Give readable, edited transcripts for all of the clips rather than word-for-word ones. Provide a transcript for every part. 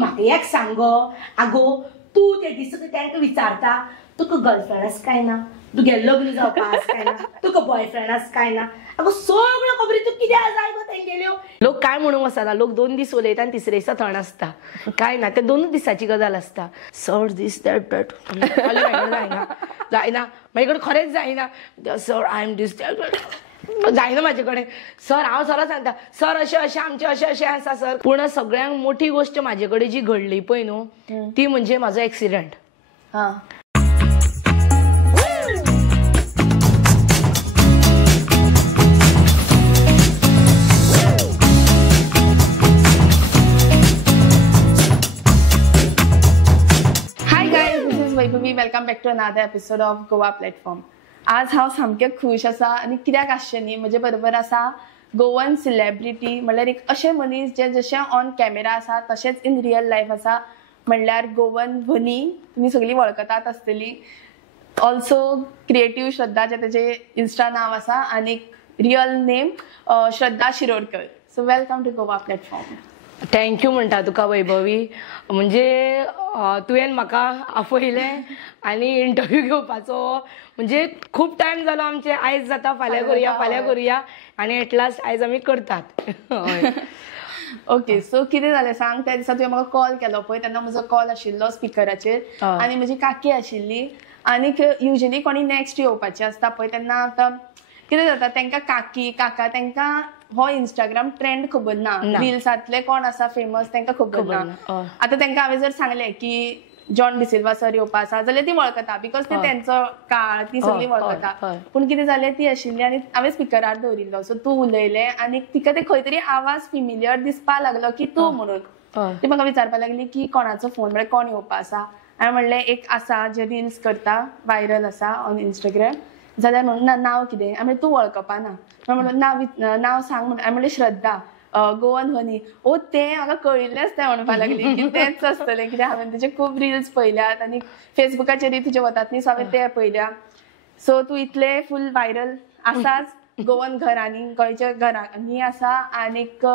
म्हाका एक सांग गो, आगो तू ते दीस तांकां विचारता तुका गर्लफ्रेंड आस काय ना, तुगे लग्न जावपा आस काय ना, तुका बॉयफ्रेंड आस काय ना, आगो सगळ्यो खबरी तू कित्याक जाय गो तेंगेल्यो. लोक काय म्हणूंक वचना, लोक 2 दीस उलयता आनी तिसरे दिसा थंड आसता. काय ना, ते 2 दिसाची गजाल आसता. सर दीस दॅट जायना म्हाजे कडेन खरेंच जायना. सर आय एम दीस जायना म्हाजे कडेन. सर हांव सर सांगता सर अशें अशें आमचें अशें अशें आसा सर. पूण सगळ्यांत मोठी गोश्ट म्हाजे कडेन जी घडली पळय न्हू ती म्हणजे म्हाजो accident. Welcome back to another episode of Goa platform. आज हांव सामकें खूश आसा आनी कित्याक आसचें न्ही, म्हजे बरोबर आसा गोवन सेलिब्रिटी, म्हणल्यार एक अशें मनीस जे जशें ऑन कॅमेरा आसा तशेंच इन रियल लायफ आसा, म्हणल्यार गोवन वनी. तुमी सगळीं वळखतात आसतली. ऑल्सो क्रिएटीव श्रद्धा जे तेजें इंस्टा नांव आसा आनी real name Shraddha Shirodkar. So welcome to Goa platform. Thank you म्हणटा तुका वैभवी. म्हणजे तुवें म्हाका आपयलें आनी इंटरव्यू घेवपाचो. म्हणजे खूब टायम जालो आमचे. आयज जाता फाल्यां करुया फाल्यां करुया आनी एट लास्ट आयज आमी करतात. ओके, सो कितें जालें सांग. त्या दिसा तुवें म्हाका कॉल केलो पळय, तेन्ना म्हजो कॉल आशिल्लो स्पिकराचेर आनी म्हजी काकी आशिल्ली. आनीक युजली कोणी नॅक्स्ट येवपाचें आसता पळय तेन्ना आतां कितें जाता, तांकां काकी काका तांकां हो इंस्टाग्राम ट्रेंड खबर ना. रिल्सांतले कोण आसा फेमस तांकां खबर ना. आतां तांकां हांवें जर सांगलें की जॉन डिसिल्वा सर येवपा आसा जाल्यार ती वळखता, बिकॉज ते तेंचो काळ ती सगळीं वळखता. पूण कितें जालें, ती आशिल्ली आनी हांवें स्पिकरार दवरिल्लो. सो तूं उलयलें आनी तिका ते खंय तरी आवाज फिमिलियर दिसपा लागलो की तूं म्हणून. ती म्हाका विचारपा लागली की कोणाचो फोन, म्हळ्यार कोण येवपा आसा. हांवें म्हणलें एक आसा जे रिल्स करता, व्हायरल आसा ऑन इंस्टाग्राम. जाल्यार म्हणून नांव कितें. हांवें तूं वळखपा ना. म्हणून नांव सांग म्हणून. हांवें म्हणलें श्रद्धा गोवन हनी. ओ तें म्हाका कळिल्लेंच तें म्हणपा लागली की तेंच आसतलें, कित्याक हांवें तुजे खूब रिल्स पळयल्यात आनी फेसबुकाचेरूय तुजे वतात न्ही, सो हांवें ते पळयल्या. सो तूं इतलें फूल व्हायरल आसाच गोवन घरांनी, गोंयच्या घरांनी आसा. आनीक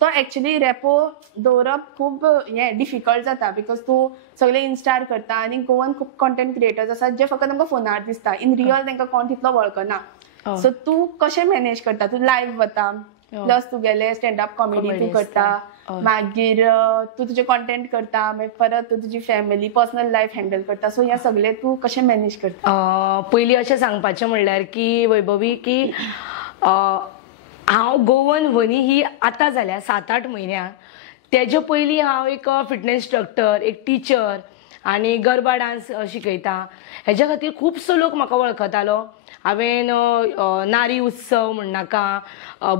तो एक्चुली रेपो दवरप खूब हें डिफिकल्ट जाता, बिकॉज तूं सगळें इंस्टार करता आनी गोवन खूब कॉन्टेंट क्रिएटर्स आसात जे फकत आमकां फोनार दिसता. इन रियल तांकां कोण तितलो वळखना. सो तूं कशें मॅनेज करता. तूं लायव्ह वता, प्लस तुगेले स्टँडअप कॉमेडी तूं करता, मागीर तूं तुजें कॉन्टेंट करता, मागीर परत तूं तुजी फॅमिली पर्सनल लायफ हँडल करता. सो हें सगळें तूं कशें मॅनेज करता. पयलीं अशें सांगपाचें म्हणल्यार की वैभवी की हांव गोवन वनी ही आतां जाल्या 7-8 म्हयन्यां. तेजे पयलीं हांव एक फिटनेस इंस्ट्रक्टर, एक टिचर आनी गरबा डान्स शिकयता. हेज्या खातीर खुबसो लोक म्हाका वळखतालो. हांवें नारी उत्सव म्हणनाका,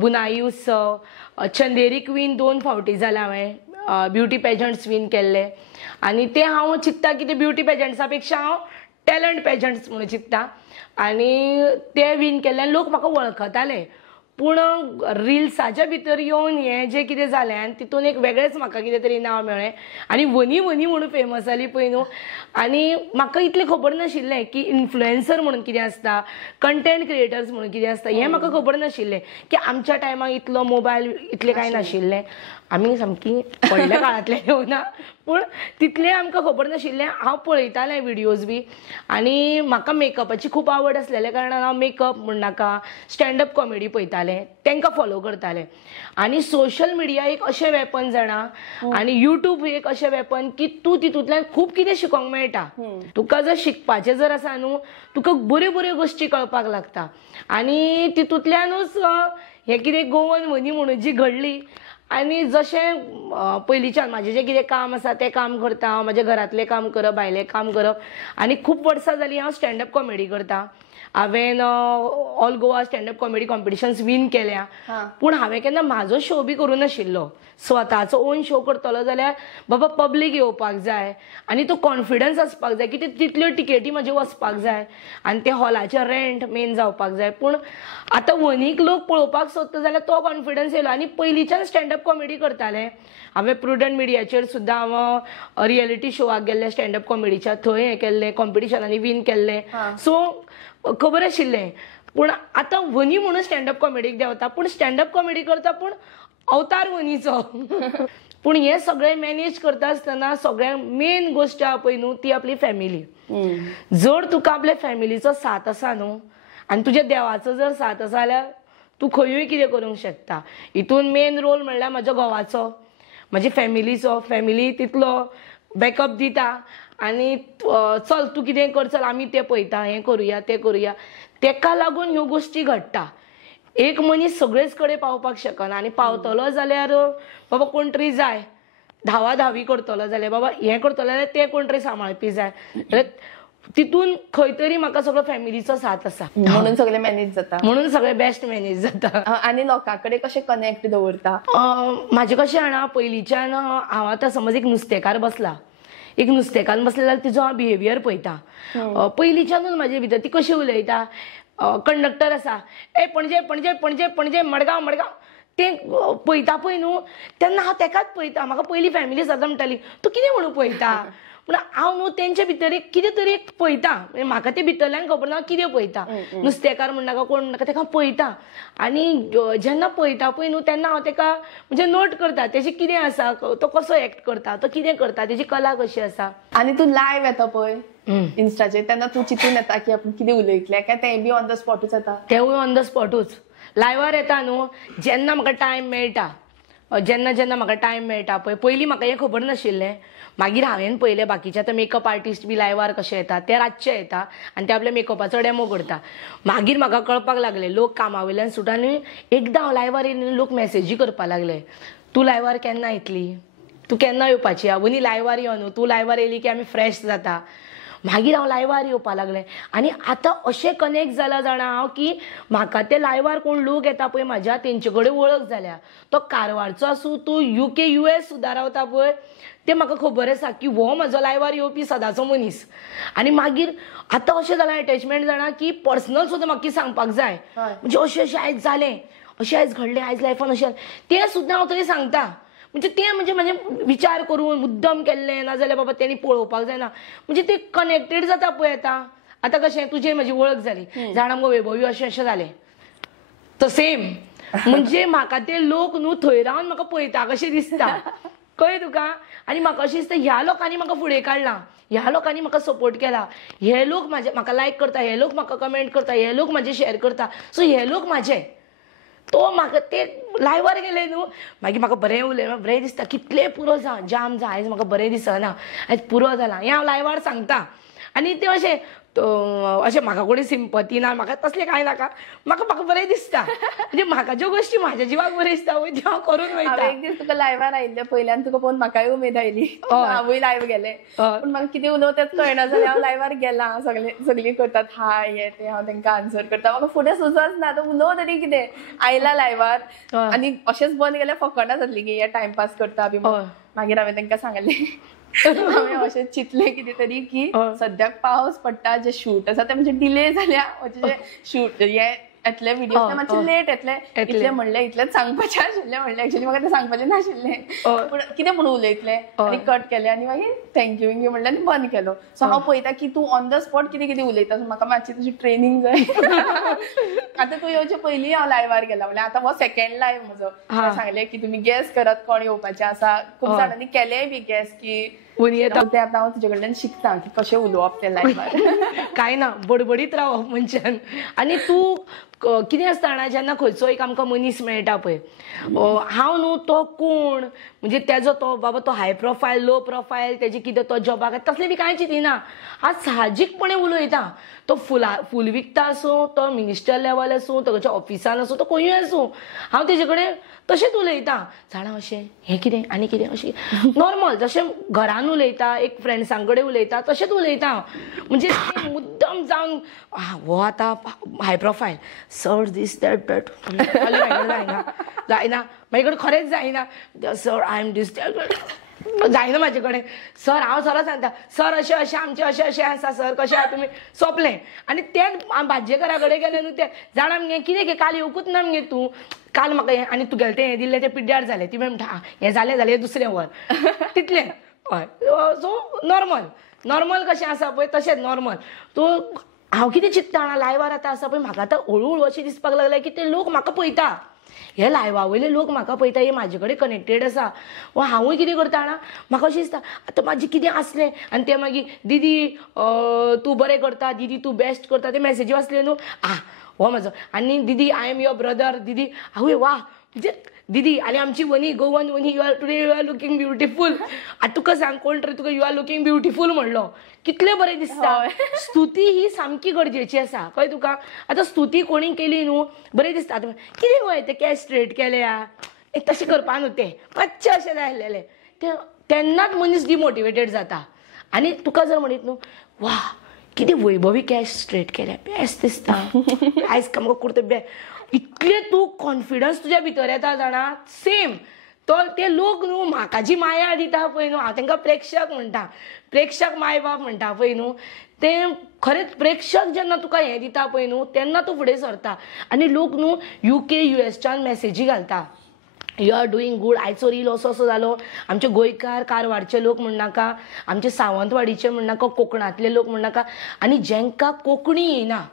बुनाई उत्सव, चंदेरी क्वीन 2 फावटी जाल्या. हांवें ब्युटी पेजंट्स विन केल्ले आनी ते हांव चिंतता की ते ब्युटी पेजंट्सा पेक्षा हांव टॅलंट पेजंट्स म्हणून चिंतता. आनी ते विन केल्ले लोक म्हाका वळखताले. पूण रिल्साच्या भितर येवन हें जें कितें जालें आनी तितून एक वेगळेंच म्हाका कितें तरी नांव मेळ्ळें आनी वनी वनी म्हणून फेमस जाली पळय न्हू. आनी म्हाका इतलें खबर नाशिल्लें की इन्फ्लुएन्सर म्हणून कितें आसता, कंटेंट क्रिएटर्स म्हणून कितें आसता, हें म्हाका खबर नाशिल्लें. की आमच्या टायमार इतलो मोबायल इतलें कांय नाशिल्लें. आमी सामकी व्हडल्या काळांतले येवना, पूण तितलें आमकां खबर नाशिल्लें. हांव पळयतालें विडियोज बी आनी म्हाका मेकअपाची खूब आवड आसलेल्या कारणान हांव मेकअप म्हणनाका स्टँडअप कॉमेडी पळयतालें, तांकां फॉलो करतालें. आनी सोशल मिडिया एक अशें वेपन जाणा आनी युट्यूब एक अशें वेपन की तूं तितूंतल्यान खूब कितें शिकोंक मेळटा. तुका जर शिकपाचें जर आसा न्हू, तुका बऱ्यो बऱ्यो गोश्टी कळपाक लागता. आनी तितूंतल्यानूच हें कितें गोवन वनी म्हणून जी घडली. आनी जशें पयलींच्यान म्हाजें जें कितें काम आसा तें काम करता हांव, म्हाजें घरांतलें काम करप, भायलें काम करप. आनी खूब वर्सां जालीं हांव स्टँडअप कॉमेडी करता. हांवें all Goa stand up comedy competitions win केल्या. पूण हांवें केन्ना म्हाजो शो बी करूं नाशिल्लो. स्वताचो ओन शो करतलो जाल्यार बाबा पब्लीक येवपाक जाय आनी तो कॉन्फिडन्स आसपाक जाय की तितल्यो टिकेटी म्हाजे वचपाक जाय आनी ते हॉलाचें रेंट मेन जावपाक जाय. पूण आतां वनीक लोक पळोवपाक सोदता जाल्यार तो कॉन्फिडन्स येयलो. आनी पयलींच्यान स्टँडअप कॉमेडी करतालें हांवें. प्रुडंट मिडियाचेर सुद्दां हांव रियलिटी शोवाक गेल्लें स्टँडअप कॉमेडीच्या, थंय हें केल्लें, कॉम्पिटिशनांनी विन केल्लें. सो खबर आशिल्लें. पूण आतां वनी म्हणून स्टँडअप कॉमेडीक देंवता, पूण स्टँडअप कॉमेडी करता पूण अवतार वनीचो. पूण हे सगळें मॅनेज करता आसतना सगळ्यां मेन गोष्ट आहा पळय न्हू ती आपली फॅमिली. जर तुका आपल्या फॅमिलीचो साथ आसा न्हू आनी तुज्या देवाचो जर साथ आसा जाल्यार तूं खंयूय कितें करूंक शकता. हितून मेन रोल म्हणल्यार म्हज्या घोवाचो, म्हजे फॅमिलीचो. फॅमिली तितलो बॅकअप दिता आनी चल तूं कितें कर, चल आमी तें पळयता, हें करुया तें करुया. तेका लागून ह्यो गोश्टी घडटा. एक मनीस सगळेच कडेन पावपाक शकना आनी पावतलो जाल्यार बाबा कोण तरी जाय. धावी करतलो जाल्यार बाबा हें करतलो जाल्यार तें कोण तरी सांबाळपी जाय. तितून खंय तरी म्हाका सगळो फॅमिलीचो साथ आसा म्हणून सगळें मॅनेज जाता, म्हणून सगळें बेस्ट मॅनेज जाता. आनी लोकां कडेन कशें कनेक्ट दवरता? म्हाजें कशें जाणा, पयलींच्यान हांव आतां समज एक नुस्तेकार बसला, एक नुस्तेकान बसले जाल्यार तिचो हांव बिहेवियर पळयता. पयलींच्यानूच म्हाजे भितर ती कशी उलयता. कंडक्टर आसा, ए पणजे पणजे पणजे पणजे मडगांव मडगांव, तें पळयता पळय न्हू तेन्ना हांव तेकाच पळयता. म्हाका पयलीं फॅमिली सदां म्हणटाली तूं कितें म्हणून पळयता, पूण हांव न्हू तेंचे भितर एक कितें तरी एक पळयता. म्हाका ते भितरल्यान खबर ना कितें पळयता. नुस्तेकार म्हणनाका कोण म्हणनाका तेका पळयता आनी जेन्ना पळयता पळय न्हू तेन्ना हांव तेका म्हणजे नोट करता तेजें कितें आसा, तो कसो एक्ट करता, तो कितें करता, तेजी कला कशी आसा. आनी तूं लायव्ह येता पळय इन्स्टाचेर तेन्ना तू चिंतून येता की आपूण कितें उलयतलें काय तें बी ऑन द स्पॉटूच येता? तेवूय ऑन द स्पॉटूच. लायव्हार येता न्हू जेन्ना म्हाका टायम मेळटा, जेन्ना जेन्ना म्हाका टायम मेळटा पळय. पयलीं म्हाका हें खबर नाशिल्लें, मागीर हांवें पळयलें बाकीचे आतां मेकअप आर्टिस्ट बी लायव्हार कशे येता, ते रातचे येता आनी ते आपल्या मेकअपाचो डेमो करता. मागीर म्हाका कळपाक लागलें लोक कामा वयल्यान सुटा आनी एकदां हांव लायव्हार येयले लोक मॅसेजी करपाक लागले, तूं लायव्हार केन्ना येतली, तूं केन्ना येवपाची, वनी लायव्हार यो न्हू, तूं लायव्हार येयली की आमी फ्रेश जाता. मागीर हांव लायव्हार येवपाक लागलें आनी आतां अशें कनेक्ट जाला जाणा हांव की म्हाका ते लायव्हार कोण लोक येता पळय म्हाज्या तेंचे कडेन वळख जाल्या. तो कारवारचो आसूं, तो UK US सुद्दां रावता पळय, ते म्हाका खबर आसा की हो म्हजो लायव्हार येवपी सदांचो मनीस. आनी मागीर आतां अशें जालां अटॅचमेंट जाणा की पर्सनल सुद्दां म्हाका सांगपाक जाय, म्हणजे अशें अशें आयज जालें, अशें आयज घडलें, आयज लायफान अशें तें सुद्दां हांव थंय सांगता. म्हणजे तें म्हणजे म्हाजे विचार करून मुद्दम केल्लें नाजाल्यार बाबा तेणी पळोवपाक जायना. म्हणजे ते कनेक्टेड जाता पळय. आतां कशें तुजें म्हजी वळख जाली, जाणा मगो वैभवी अशें अशें जालें, तो सेम म्हणजे म्हाका ते लोक न्हू थंय रावन म्हाका पळयता कशें दिसता कळ्ळें तुका. आनी म्हाका अशें दिसता ह्या लोकांनी म्हाका फुडें काडलां, ह्या लोकांनी म्हाका सपोर्ट केला, हे लोक म्हाका लायक करता, हे लोक म्हाका कमेंट करता, हे लोक म्हाजे शेअर करता, सो हे लोक म्हाजे. तो म्हाका ते लायव्हार गेले न्हू मागीर म्हाका बरें दिसता, कितले पुरो जाम जा, आयज म्हाका बरें दिसना, आयज पुरो जाला, हें हांव लायव्हार सांगता. आनी ते अशें म्हाका कोणी सिंपती ना, म्हाका तसलें कांय नाका, म्हाका बरें दिसता. म्हणजे म्हाका ज्यो गोश्टी म्हाज्या जिवाक बरें दिसता त्यो हांव करून वयता. एक दीस तुका लायव्हार आयिल्ले पयल्यान तुका पळोवन म्हाकाय उमेद आयली, हांवूय लायव्ह गेलें, पूण म्हाका कितें उलोवं तेंच कळना जाल्यार हांव लायव्हार गेलां. सगळीं करतात हाय हे ते, हांव तांकां आन्सर करता, म्हाका फुडें सुचच ना आतां उलोव तरी कितें. आयला लायव्हार आनी अशेंच बंद केल्यार फकाणां जातली की हे टायमपास करता बी. मागीर हांवें तांकां सांगलें, हांवें अशें चिंतलें कितें तरी की सद्याक पावस पडटा, जे शूट आसा ते म्हणजे डिले जाल्या, म्हणजे शूट हे येतले व्हिडिओ मातशे लेट येतले, इतलें म्हणलें इतलेंच सांगपाचें आशिल्लें. म्हणलें एक्चुअली म्हाका तें सांगपाचें नाशिल्लें, पूण कितें म्हणून उलयतलें आनी कट केलें आनी मागीर थँक्यू म्हणलें आनी बंद केलो. सो हांव पळयता की तूं ऑन द स्पॉट कितें कितें उलयता, सो म्हाका मातशी तशी ट्रेनिंग जाय. आतां तूं येवचे पयलीं हांव लायव्हार गेलां, म्हणल्यार आतां हो सेकंड लायव्ह म्हजो. सांगलें की तुमी गॅस करात कोण येवपाचें आसा. खूब जाणांनी केलेंय बी गॅस की ते आतां हांव तुजे कडल्यान शिकता की कशें उलोवप तें लायव्हार. कांय ना, बडबडीत रावप मनशान. आनी तूं कितें आसता जाणा, जेन्ना खंयचो एक आमकां मनीस मेळटा पळय, हांव न्हू तो कोण म्हणजे तेजो तो बाबा तो हाय प्रोफायल लो प्रोफायल तेजे कितें तो जॉबाक तसलें बी कांय चिंतिना. हांव साहजीकपणे उलयता. तो फूल विकता आसूं, तो मिनिस्टर लेवल आसूं, तो खंयच्या ऑफिसान आसूं, तो खंयूय आसूं, हांव तेजे कडेन तशेंच उलयता. जाणा अशें हें कितें आनी कितें अशें नॉर्मल जशें घरान उलयता, एक फ्रेंड्सां कडेन उलयता तशेंच उलयता. म्हणजे मुद्दम जावन हो आतां हाय प्रोफायल सर दीस दॅट जायना, म्हाजे कडेन खरेंच जायना. सर आय एम दीस जायना म्हाजे कडेन. सर हांव सराक सांगता, सर अशें अशें आमचें अशें अशें आसा सर, कशें आहा तुमी, सोंपलें. आनी तेंच भाज्येकारा कडेन गेलें न्हू ते जाणा मगे कितें गे काल येवकूच ना मगे तूं, काल म्हाका हें आनी तुगेलें तें हें दिल्लें तें पिड्ड्यार जालें. ती म्हणटा हें जालें दुसरें वर तितलें. हय सो नॉर्मल कशें आसा पळय तशेंच नॉर्मल. तूं हांव कितें चिंतता जाणा लायव्हार आतां आसा पळय, म्हाका आतां हळू अशें दिसपाक लागलें की ते लोक म्हाका पळयता. हे लायव्हा वयले लोक म्हाका पळयता हे म्हाजे कडेन कनेक्टेड आसा वा हांवूय कितें करता जाणा म्हाका अशें दिसता आतां म्हाजें कितें आसलें आनी ते मागीर दीदी तूं बरें करता दीदी तूं बेस्ट करता ते मेसेजी वाचले न्हू हो म्हाजो आनी दीदी आय एम युअर ब्रदर दीदी आवय वा म्हणजे दीदी आनी आमची वनी गोवन वनी यू आर लुकींग ब्युटिफूल आतां तुका सांग कोण तरी तुका यू आर लुकींग ब्युटिफूल म्हणलो कितलें बरें दिसता स्तुती ही सामकी गरजेची आसा कळ्ळें तुका आतां स्तुती कोणी केली न्हू बरें दिसता आतां कितें गो ते केस स्ट्रेट केले तशें करपा न्हू ते मातशें अशें जाय आसलेलें तेन्नाच मनीस डिमोटिवेटेड जाता आनी तुका जर म्हणीत न्हू वा किती वैभवी कॅश स्ट्रेट केल्या बेस्ट दिसता आयज आमकां कुर्ता इतले तूं कॉन्फिडन्स तुज्या भितर येता जाणा सेम तो ते लोक न्हू म्हाका जी माया दिता पळय न्हू हांव तांकां प्रेक्षक म्हणटा प्रेक्षक माय बाप म्हणटा पळय न्हू ते खरेंच प्रेक्षक जेन्ना तुका हें दिता पळय न्हू तेन्ना तूं फुडें सरता आनी लोक न्हू UK USच्यान मेसेजी घालता यू आर डुईंग गूड आयचो रील असो असो जालो आमचे गोंयकार कारवारचे लोक म्हणनाका आमचे सावंतवाडीचे म्हणनाका कोकणांतले लोक म्हणनाका आनी जेंकां कोंकणी येना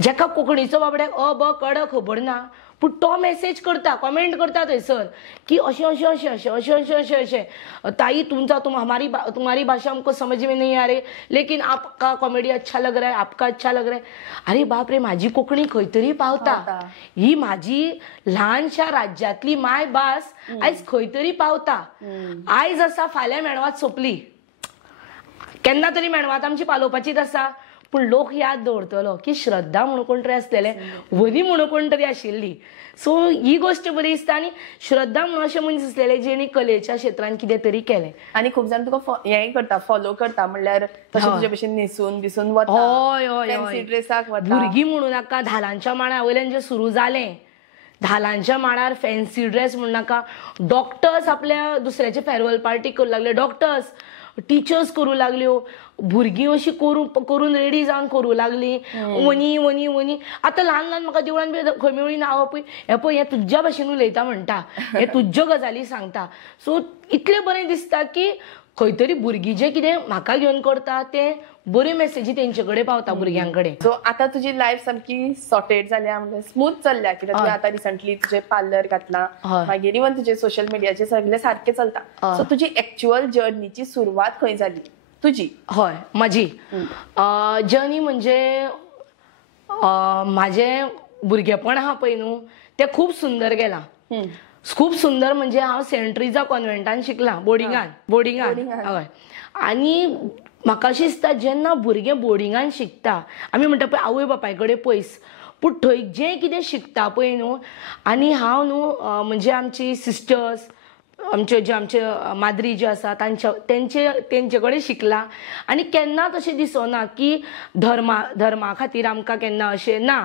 जेका कोंकणीचो बाबड्याक अ ब कड खबर ना पूण तो मेसेज करता कमेंट करता थंयसर की अशें अशें अशें अशें अशें अशें अशें अशें ताई तुम्हारी भाषा हमको समझ में नहीं आ रही लेकिन आपका कॉमेडी अच्छा लग रहा है आपका अच्छा लग रहा है अरे बाप रे माझी कोंकणी खंय तरी पावता ही माझी ल्हानशा राज्यांतली माय भास आयज खंय तरी पावता आयज आसा फाल्यां मेणवात सोंपली केन्ना तरी मेणवात आमची पालोवपाचीच आसा पूण लोक याद दवरतलो की श्रद्धा म्हणून कोण तरी आसलेले वनी म्हणून कोण तरी आशिल्ली सो ही गोष्ट बरी दिसता आनी श्रद्धा म्हणून अशें मनीस आसलेले जेणी कलेच्या क्षेत्रांत कितें तरी केलें आनी खूब जाण तुका हेंय करता फॉलो करता म्हणल्यार तशें तुजे भशेन न्हेसून बिसून वता हय हय फॅन्सी ड्रेसाक वता भुरगीं म्हणूं नाका धालांच्या मांडा वयल्यान जें सुरू जालें धालांच्या मांडार फॅन्सी ड्रेस म्हणूं नाका डॉक्टर्स आपल्या दुसऱ्याचे फेरवेल पार्टी करूं लागले डॉक्टर्स टिचर्स करूं लागल्यो भुरगीं अशी करून रेडी जावन करूं लागली वनी वनी वनी आतां ल्हान ल्हान म्हाका देवळान बी खंय मेळ्ळी नांवां पळय हें तुज्या भाशेन उलयता म्हणटा हे तुज्यो गजाली सांगता सो इतलें बरें दिसता की खंय तरी भुरगीं जें कितें म्हाका घेवन करता तें बऱ्यो मेसेजी तेंचे कडेन पावता भुरग्यां कडेन सो आतां तुजी लायफ सामकी सॉर्टेड जाल्या म्हणजे स्मूथ चल्ल्या कित्याक तुवें आतां रिसंटली तुजें पार्लर घातलां मागीर इवन तुजें सोशल मिडियाचेर सगळें सारकें चलता सो तुजी एक्चुअल जर्नीची सुरवात खंय जाली तुजी हय म्हाजी जर्नी म्हणजे म्हाजें भुरगेपण आहा पळय न्हू तें खूब सुंदर गेलां खूब सुंदर म्हणजे हांव सेंट ट्रिजा कॉन्व्हेंटान शिकलां बोर्डिंगान हय आनी म्हाका अशें दिसता जेन्ना भुरगें बोर्डिंगान शिकता आमी म्हणटा पळय आवय बापाय कडेन पयस पूण थंय जें कितें शिकता पळय न्हू आनी हांव न्हू म्हणजे आमची सिस्टर्स आमचे माद्री जे आसा तेंचे कडेन शिकला आनी केन्नाच अशें दिसना की धर्मा खातीर आमकां केन्ना अशें ना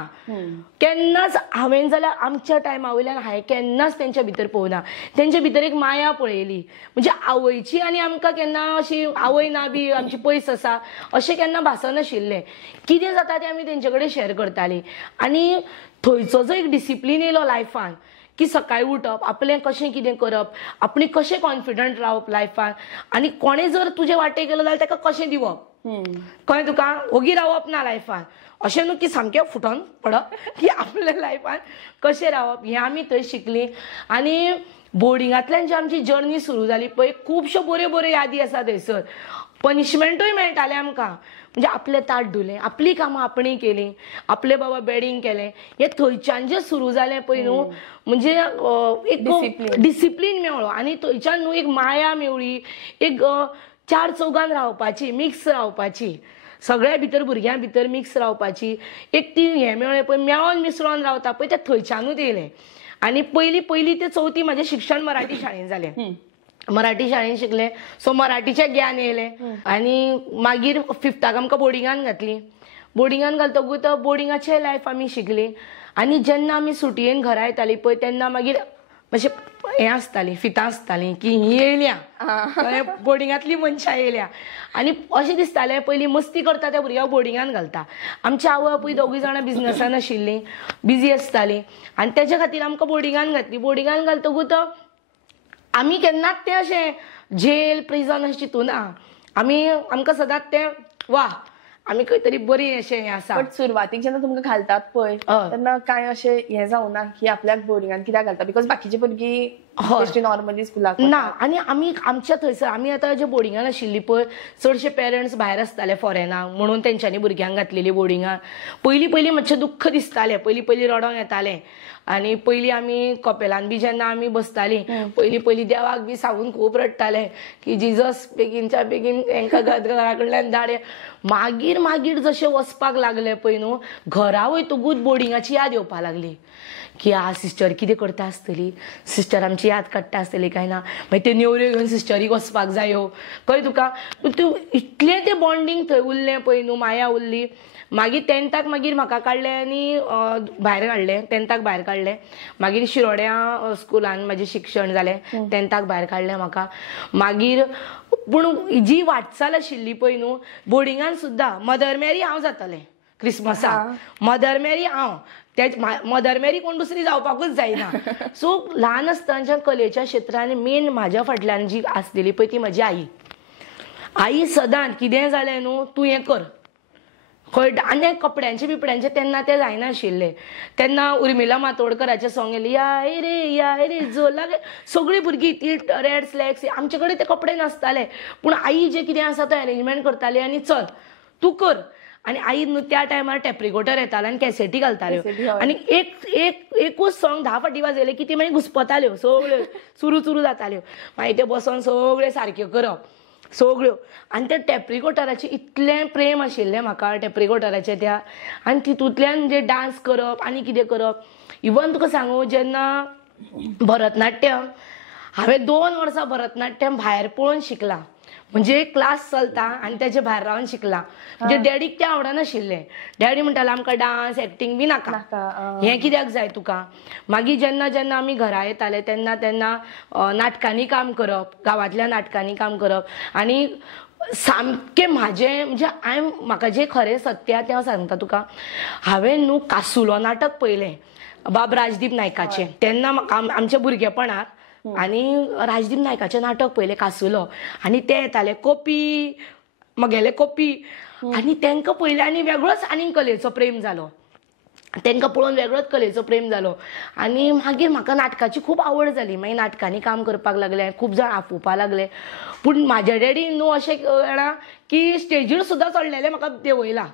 केन्नाच हांवें जाल्यार आमच्या टायमा वयल्यान हांवें केन्नाच तेंच्या भितर पळोवना तेंचे भितर एक माया पळयली म्हणजे आवयची आनी आमकां केन्ना अशी आवय ना बी आमची पयस आसा अशें केन्ना भासनाशिल्लें कितें जाता तें आमी तेंचे कडेन शेअर करतालीं आनी थंयचो जो एक डिसिप्लीन येयलो लायफान की सकाळी उठप आपलें कशें कितें करप आपणी कशें कॉन्फिडंट रावप लायफान आनी कोणें जर तुजे वाटेक गेलो जाल्यार ताका कशें दिवप कळ्ळें तुका ओगी रावप ना लायफान अशें न्हू की सामकें फुटोन पडप की आपल्या लायफान कशें रावप हें आमी थंय शिकलीं आनी बोर्डिंगांतल्यान जी आमची जर्नी सुरू जाली पळय खुबश्यो बऱ्यो बऱ्यो यादी आसा थंयसर पनिशमेंटूय मेळटालें आमकां म्हणजे आपलें ताट धुलें आपली कामां आपणी केलीं आपलें बाबा बेडींग केलें हें थंयच्यान जें सुरू जालें पळय न्हू म्हणजे एक डिसिप्लीन मेळ्ळो आनी थंयच्यान न्हू एक माया मेवळी एक चार चौगान रावपाची मिक्स रावपाची सगळ्या भितर भुरग्यां भितर मिक्स रावपाची एक ती हें मेळ्ळें पळय मेळोन मिसळोन रावता पळय तें थंयच्यानूच येयलें आनी पयली ते चवथी म्हजें शिक्षण मराठी शाळेंत जालें मराठी शाळेंत शिकलें सो मराठीचें ज्ञान येयलें आनी मागीर फिफ्थाक आमकां बोर्डिंगान घातली बोर्डिंगान घालतकूच बोर्डिंगाचें लायफ आमी शिकलीं आनी जेन्ना आमी सुटयेन घरा येतालीं पळय तेन्ना मागीर मातशें हें आसतालीं फितां आसतालीं की हीं येयल्या बोर्डिंगांतलीं मनशां येयल्या आनी अशें दिसतालें पयलीं मस्ती करता त्या भुरग्याक बोर्डिंगान घालता आमची आवय आपूय दोगूय जाणां बिजनसान आशिल्लीं बिजी आसतालीं आनी तेच्या खातीर आमकां बोर्डिंगान घातली बोर्डिंगान घालतकूच आमी केन्नाच तें अशें जेल प्रिजन अशें चिंतूना आमकां सदांच तें वा आमी खंय तरी बरी अशें हें आसा. बट सुरवातीक जेन्ना तुमकां घालतात पळय तेन्ना काय अशें हें जावना की आपल्याक बोर्डिंगान कित्याक घालता बिकॉज बाकीची भुरगीं नॉर्मली स्कुलाक ना आनी आमी आमच्या थंयसर आमी आतां जे बोर्डिंगान आशिल्लीं पळय चडशे पेरंट्स भायर आसताले फॉरेनाक म्हणून तेंच्यांनी भुरग्यांक घातलेली बोर्डिंगान. पयलीं मातशें दुख्ख दिसतालें, पयलीं रडोंक येतालें. आनी पयलीं आमी कपेलान बी जेन्ना आमी बसतालीं पयलीं देवाक बी सांगून खूब रडटाले की जिजस बेगीनच्या बेगीन हांकां घरा कडल्यान धाड. मागीर जशें वचपाक लागलें पळय न्हू घरा वयतकूच बोर्डिंगाची याद येवपाक लागली की सिस्टर कितें करता आसतली, सिस्टर आमची याद काडटा आसतली काय ना. मागीर ते नेवऱ्यो घेवन सिस्टरीक वचपाक जायो कळ्ळें तुका. इतलें तें बॉन्डिंग थंय उरलें पळय न्हू, माया उरली. मागीर 10थाक मागीर म्हाका काडलें आनी भायर काडलें, 10थाक भायर काडलें. मागीर शिरोड्या स्कुलान म्हाजें शिक्षण जालें, 10थाक भायर काडलें म्हाका. मागीर पूण जी वाटचाल आशिल्ली पळय न्हू बोर्डिंगान सुद्दां मदर मॅरी हांव जातालें क्रिसमसाक. मदर मॅरी हांव, मदर मॅरी कोण दुसरी जावपाकूच जायना. सो ल्हान आसतनाच्या कलेच्या क्षेत्रांत मेन म्हाज्या फाटल्यान जी आसलेली पळय ती म्हाजी आई सदांच कितें जालें न्हू तूं हें कर खंय. आनी कपड्यांचे बिपड्यांचे तेन्ना तें जायनाशिल्लें. तेन्ना उर्मिला मातोडकराचें सॉंग येलें या रे जोला सगळीं भुरगीं ती रेड स्लॅक्स आमचे कडेन ते कपडे नासताले पूण आई जें कितें आसा तें अरेंजमेंट करताली आनी चल तूं कर. आनी आई न्हू त्या टायमार टॅप रिकॉर्डर येतालो आनी कॅसेटी घालताल्यो आनी एकूच सॉंग 10 फावटी वाजयलें की ती मागीर घुस्पताल्यो सगळ्यो चुरू जाताल्यो. मागीर ते बसोन सगळें सारक्यो करप सगळ्यो. आनी त्या टॅप रिकॉर्डराचें इतलें प्रेम आशिल्लें म्हाका टॅप रिकॉर्डराचें त्या. आनी तितूंतल्यान जे डान्स करप आनी कितें करप. इवन तुका सांगू जेन्ना भरतनाट्यम हांवें 2 वर्सां भरतनाट्यम भायर पळोवन शिकलां. म्हणजे क्लास चलता आनी तेचे भायर रावन शिकलां. म्हणजे डॅडीक तें आवडनाशिल्लें. डॅडी म्हणटालो आमकां डान्स एक्टींग बी नाका, हें कित्याक जाय तुका. मागीर जेन्ना आमी घरा येताले तेन्ना नाटकांनी काम करप, गांवांतल्या नाटकांनी काम करप. आनी सामकें म्हाजें म्हणजे म्हाका जें खरें सत्य तें सांगता तुका. हांवें न्हू कासुलो नाटक पळयलें बाब राजदीप नायकाचें. तेन्ना आमच्या भुरगेपणाक आनी राजदीप नायकाचें नाटक पयलें कासुलो. आनी ते येताले कॉपी म्हगेले कॉपी. आनी तांकां पयलें आनी वेगळोच आनीक कलेचो प्रेम जालो. तांकां पळोवन वेगळोच कलेचो प्रेम जालो. आनी मागीर म्हाका नाटकाची खूब आवड जाली. मागीर नाटकांनी काम करपाक लागलें, खूब जाण आपोवपाक लागले. पूण म्हाज्या डॅडीन न्हू अशें जाणा की स्टेजीर सुद्दां चडलेलें म्हाका देंवयलां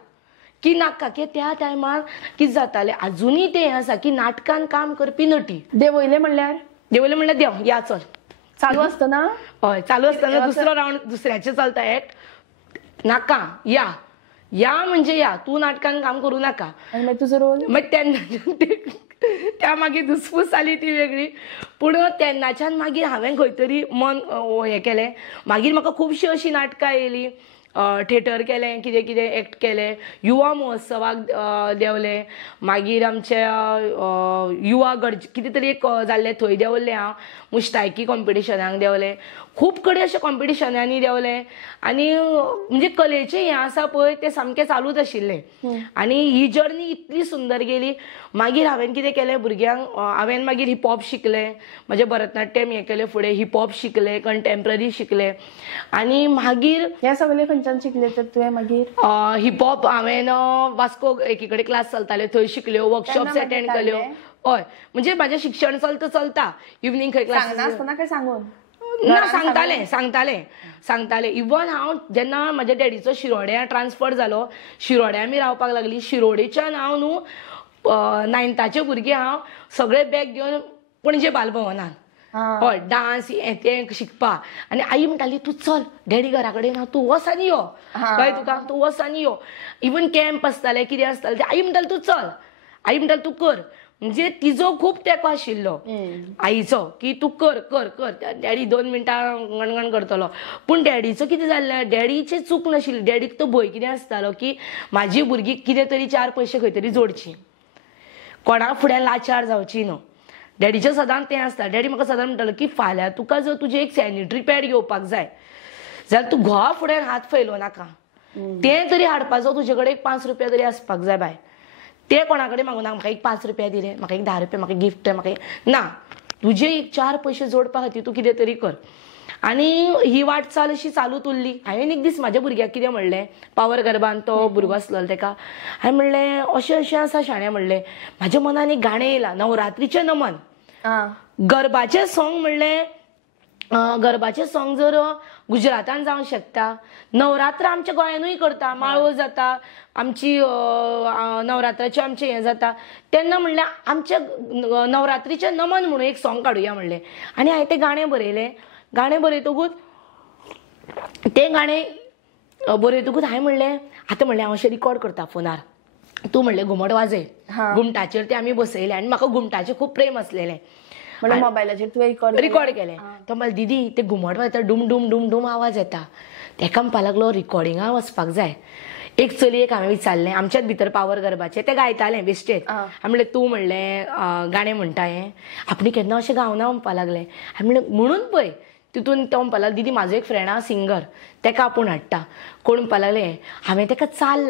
की नाका. की त्या टायमार कितें जातालें आजुनूय तें आसा की नाटकान काम करपी नटी देंवयलें म्हणल्यार देव या चल चालू असतना. हय चालू असतना दुसरो रावंड दुसऱ्याचें चलता एक्ट नाका या म्हणजे या तूं नाटकान काम करूं नाका. आनी मागीर तुजो रोल मागीर तेन्ना त्या मागीर धुसफूस जाली ती वेगळी. पूण तेन्नाच्यान मागीर हांवें खंय तरी मन हें केलें. मागीर म्हाका खुबशीं अशीं नाटकां येयलीं. थिएटर केलें, कितें एक्ट केलें. युवा महोत्सवाक देंवलें. मागीर आमच्या युवा गड कितें तरी एक जाल्लें थंय देंवल्लें हांव. मुश्तायकी कॉम्पिटिशनाक देंवलें. खूब कडेन अशें कॉम्पिटिशनांनी देंवलें. आनी म्हणजे कलेचें हें आसा पळय तें सामकें चालूच आशिल्लें. आनी ही जर्नी इतली सुंदर गेली. मागीर हांवें कितें केलें भुरग्यांक हांवें मागीर हिपहॉप शिकलें. म्हजें भरतनाट्यम हें केलें फुडें हिपहॉप शिकलें, कंटेम्प्ररी शिकलें. आनी मागीर हें सगळें खंयच्यान शिकलें तर तुवें मागीर हिपहॉप हांवें वास्को एकी कडेन क्लास चलताल्यो थंय शिकल्यो, वर्कशॉप्स अटेंड केल्यो. हय म्हणजे म्हाजें शिक्षण चलता इवनिंग खंय क्लास नासतना काय सांगून ना सांगतालें. इवन हांव जेन्ना म्हाज्या डॅडीचो शिरोड्या ट्रान्सफर जालो, शिरोड्या आमी रावपाक लागलीं. शिरोडेच्यान हांव न्हू 9थाचे भुरगें हांव सगळे बॅग घेवन पणजे बालभवनान हय डान्स हें तें शिकपा. आनी आई म्हणटाली तूं चल डॅडी घरा कडेन ना तूं वच आनी यो कळ्ळें तुका, तूं वच आनी यो. इवन कॅम्प आसताले कितें आसतालें ते आई म्हणटाली तूं चल, आई म्हणटाली तूं कर. म्हणजे तिजो खूब तेंको आशिल्लो आईचो की तूं कर कर कर. डॅडी 2 मिनटां गणगण करतलो. पूण डॅडीचो कितें जाल्लें डॅडीची चूक नाशिल्ली. डॅडीक तो भंय कितें आसतालो की म्हाजी भुरगीं कितें तरी 4 पयशे खंय तरी जोडचीं, कोणा फुड्यान लाचार जावची न्हू. डॅडीचें सदांच तें आसता. डॅडी म्हाका सदां म्हणटालो की फाल्यां तुका जर तुजें एक सॅनिटरी पॅड घेवपाक जाय जाल्यार तूं घोवा फुड्यान हात फैलो नाका. तें तरी हाडपाचो तुजे कडेन 5 रुपया तरी आसपाक जाय बाय. ते कोणा कडेन मागूं नाका म्हाका एक 5 रुपया दी रे, म्हाका एक 10 रुपया, म्हाका गिफ्ट म्हाका ना. तुजे एक 4 पयशे जोडपा खातीर तूं कितें तरी कर. आनी ही वाटचाल अशी चालूच उरली. हांवें एक दीस म्हाज्या भुरग्याक कितें म्हणलें, पावर गर्भान तो भुरगो आसलो तेका हांवें म्हणलें अशें अशें आसा शाण्या म्हणलें, म्हाज्या मनान एक गाणें येयलां नवरात्रीचें नमन. गरबाचें सॉंग म्हणलें गरबाचें सॉंग जर गुजरातान जावंक शकता. नवरात्र आमच्या गोंयानूय करता, माळो जाता, आमची नवरात्राचें आमचें हें जाता. तेन्ना म्हणलें आमच्या नवरात्रीचें नमन म्हणून एक सॉंग काडुया म्हणलें. आनी हांवें तें गाणें बरयलें. गाणें बरयतकूच तें गाणें बरयतकूच हांवें म्हणलें आतां म्हणलें हांव अशें रिकॉर्ड करता फोनार. तूं म्हणलें घुमट वाजय. घुमटाचेर ते आमी बसयले आनी म्हाका घुमटाचें खूब प्रेम आसलेलें. मोबायलाचेर तुवें रिकॉर्ड केलें. तो म्हणलें दीदी ते घुमट वाजता डूम डूम डूम डूम आवाज येता. तेका म्हणपा लागलो रिकॉर्डिंगा वचपाक जाय. एक चलयेक हांवें विचारलें आमच्याच भितर पावर गरबाचें तें गायतालें बेश्टेच. हांवें म्हणलें तूं म्हणलें गाणें म्हणटा हें आपणी केन्ना अशें गावना म्हणपा लागलें. हांवें म्हणलें म्हणून पळय तितून तो म्हणपा लागलो दीदी म्हाजो एक फ्रेंड आहा सिंगर तेका आपूण हाडटा. कोण म्हणपा लागलें हांवें तेका चाल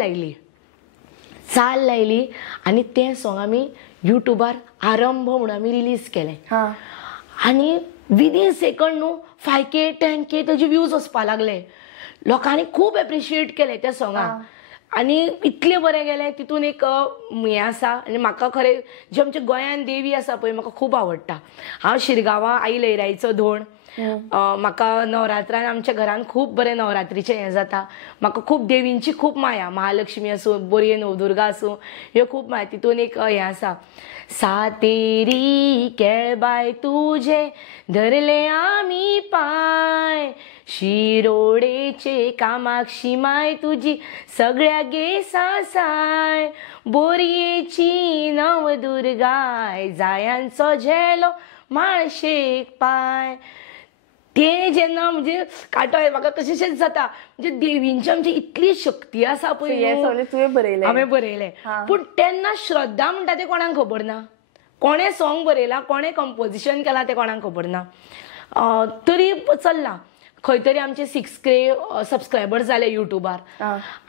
लायली आनी तें सॉंग आमी युट्यूबार आरंभ म्हणून आमी रिलीज केलें. आनी विदीन सेकंड न्हू 5K 10K तेजे व्ह्यूज वचपा लागले. लोकांनी खूब एप्रिशिएट केलें त्या सॉंगाक आनी इतलें बरें गेलें. तितून एक हें आसा आनी म्हाका खरें जे आमच्या गोंयान देवी आसा पळय म्हाका खूब आवडटा. हांव शिरगांवां आई लयराईचो धोंड. म्हाका नवरात्रान आमच्या घरान खूब बरें नवरात्रीचें हें जाता. म्हाका खूब देवींची खूब माया, महालक्ष्मी आसूं बोरये नवदुर्गा आसूं ह्यो खूब माया. तितून एक हें आसा सातेरी केळबाय तुझे धरले आमी पाय शिरोडेचे कामाक्षी माय तुजी सगळ्या गेसा साय बोरयेची नवदुर्गाय जायांचो झेलो माळशेक पाय. ते जेन्ना म्हणजे काटोय म्हाका कशेंशेंच जाता म्हणजे देवींची आमची इतली शक्ती आसा पळय हांवें बरयलें. पूण तेन्ना श्रद्धा म्हणटा तें कोणाक खबर ना. कोणें सॉंग बरयलां कोणें कंपोजिशन केलां तें कोणाक खबर ना. तरी चल्लां. खंय तरी आमचे 6K सबस्क्रायबर्स जाले युट्यूबार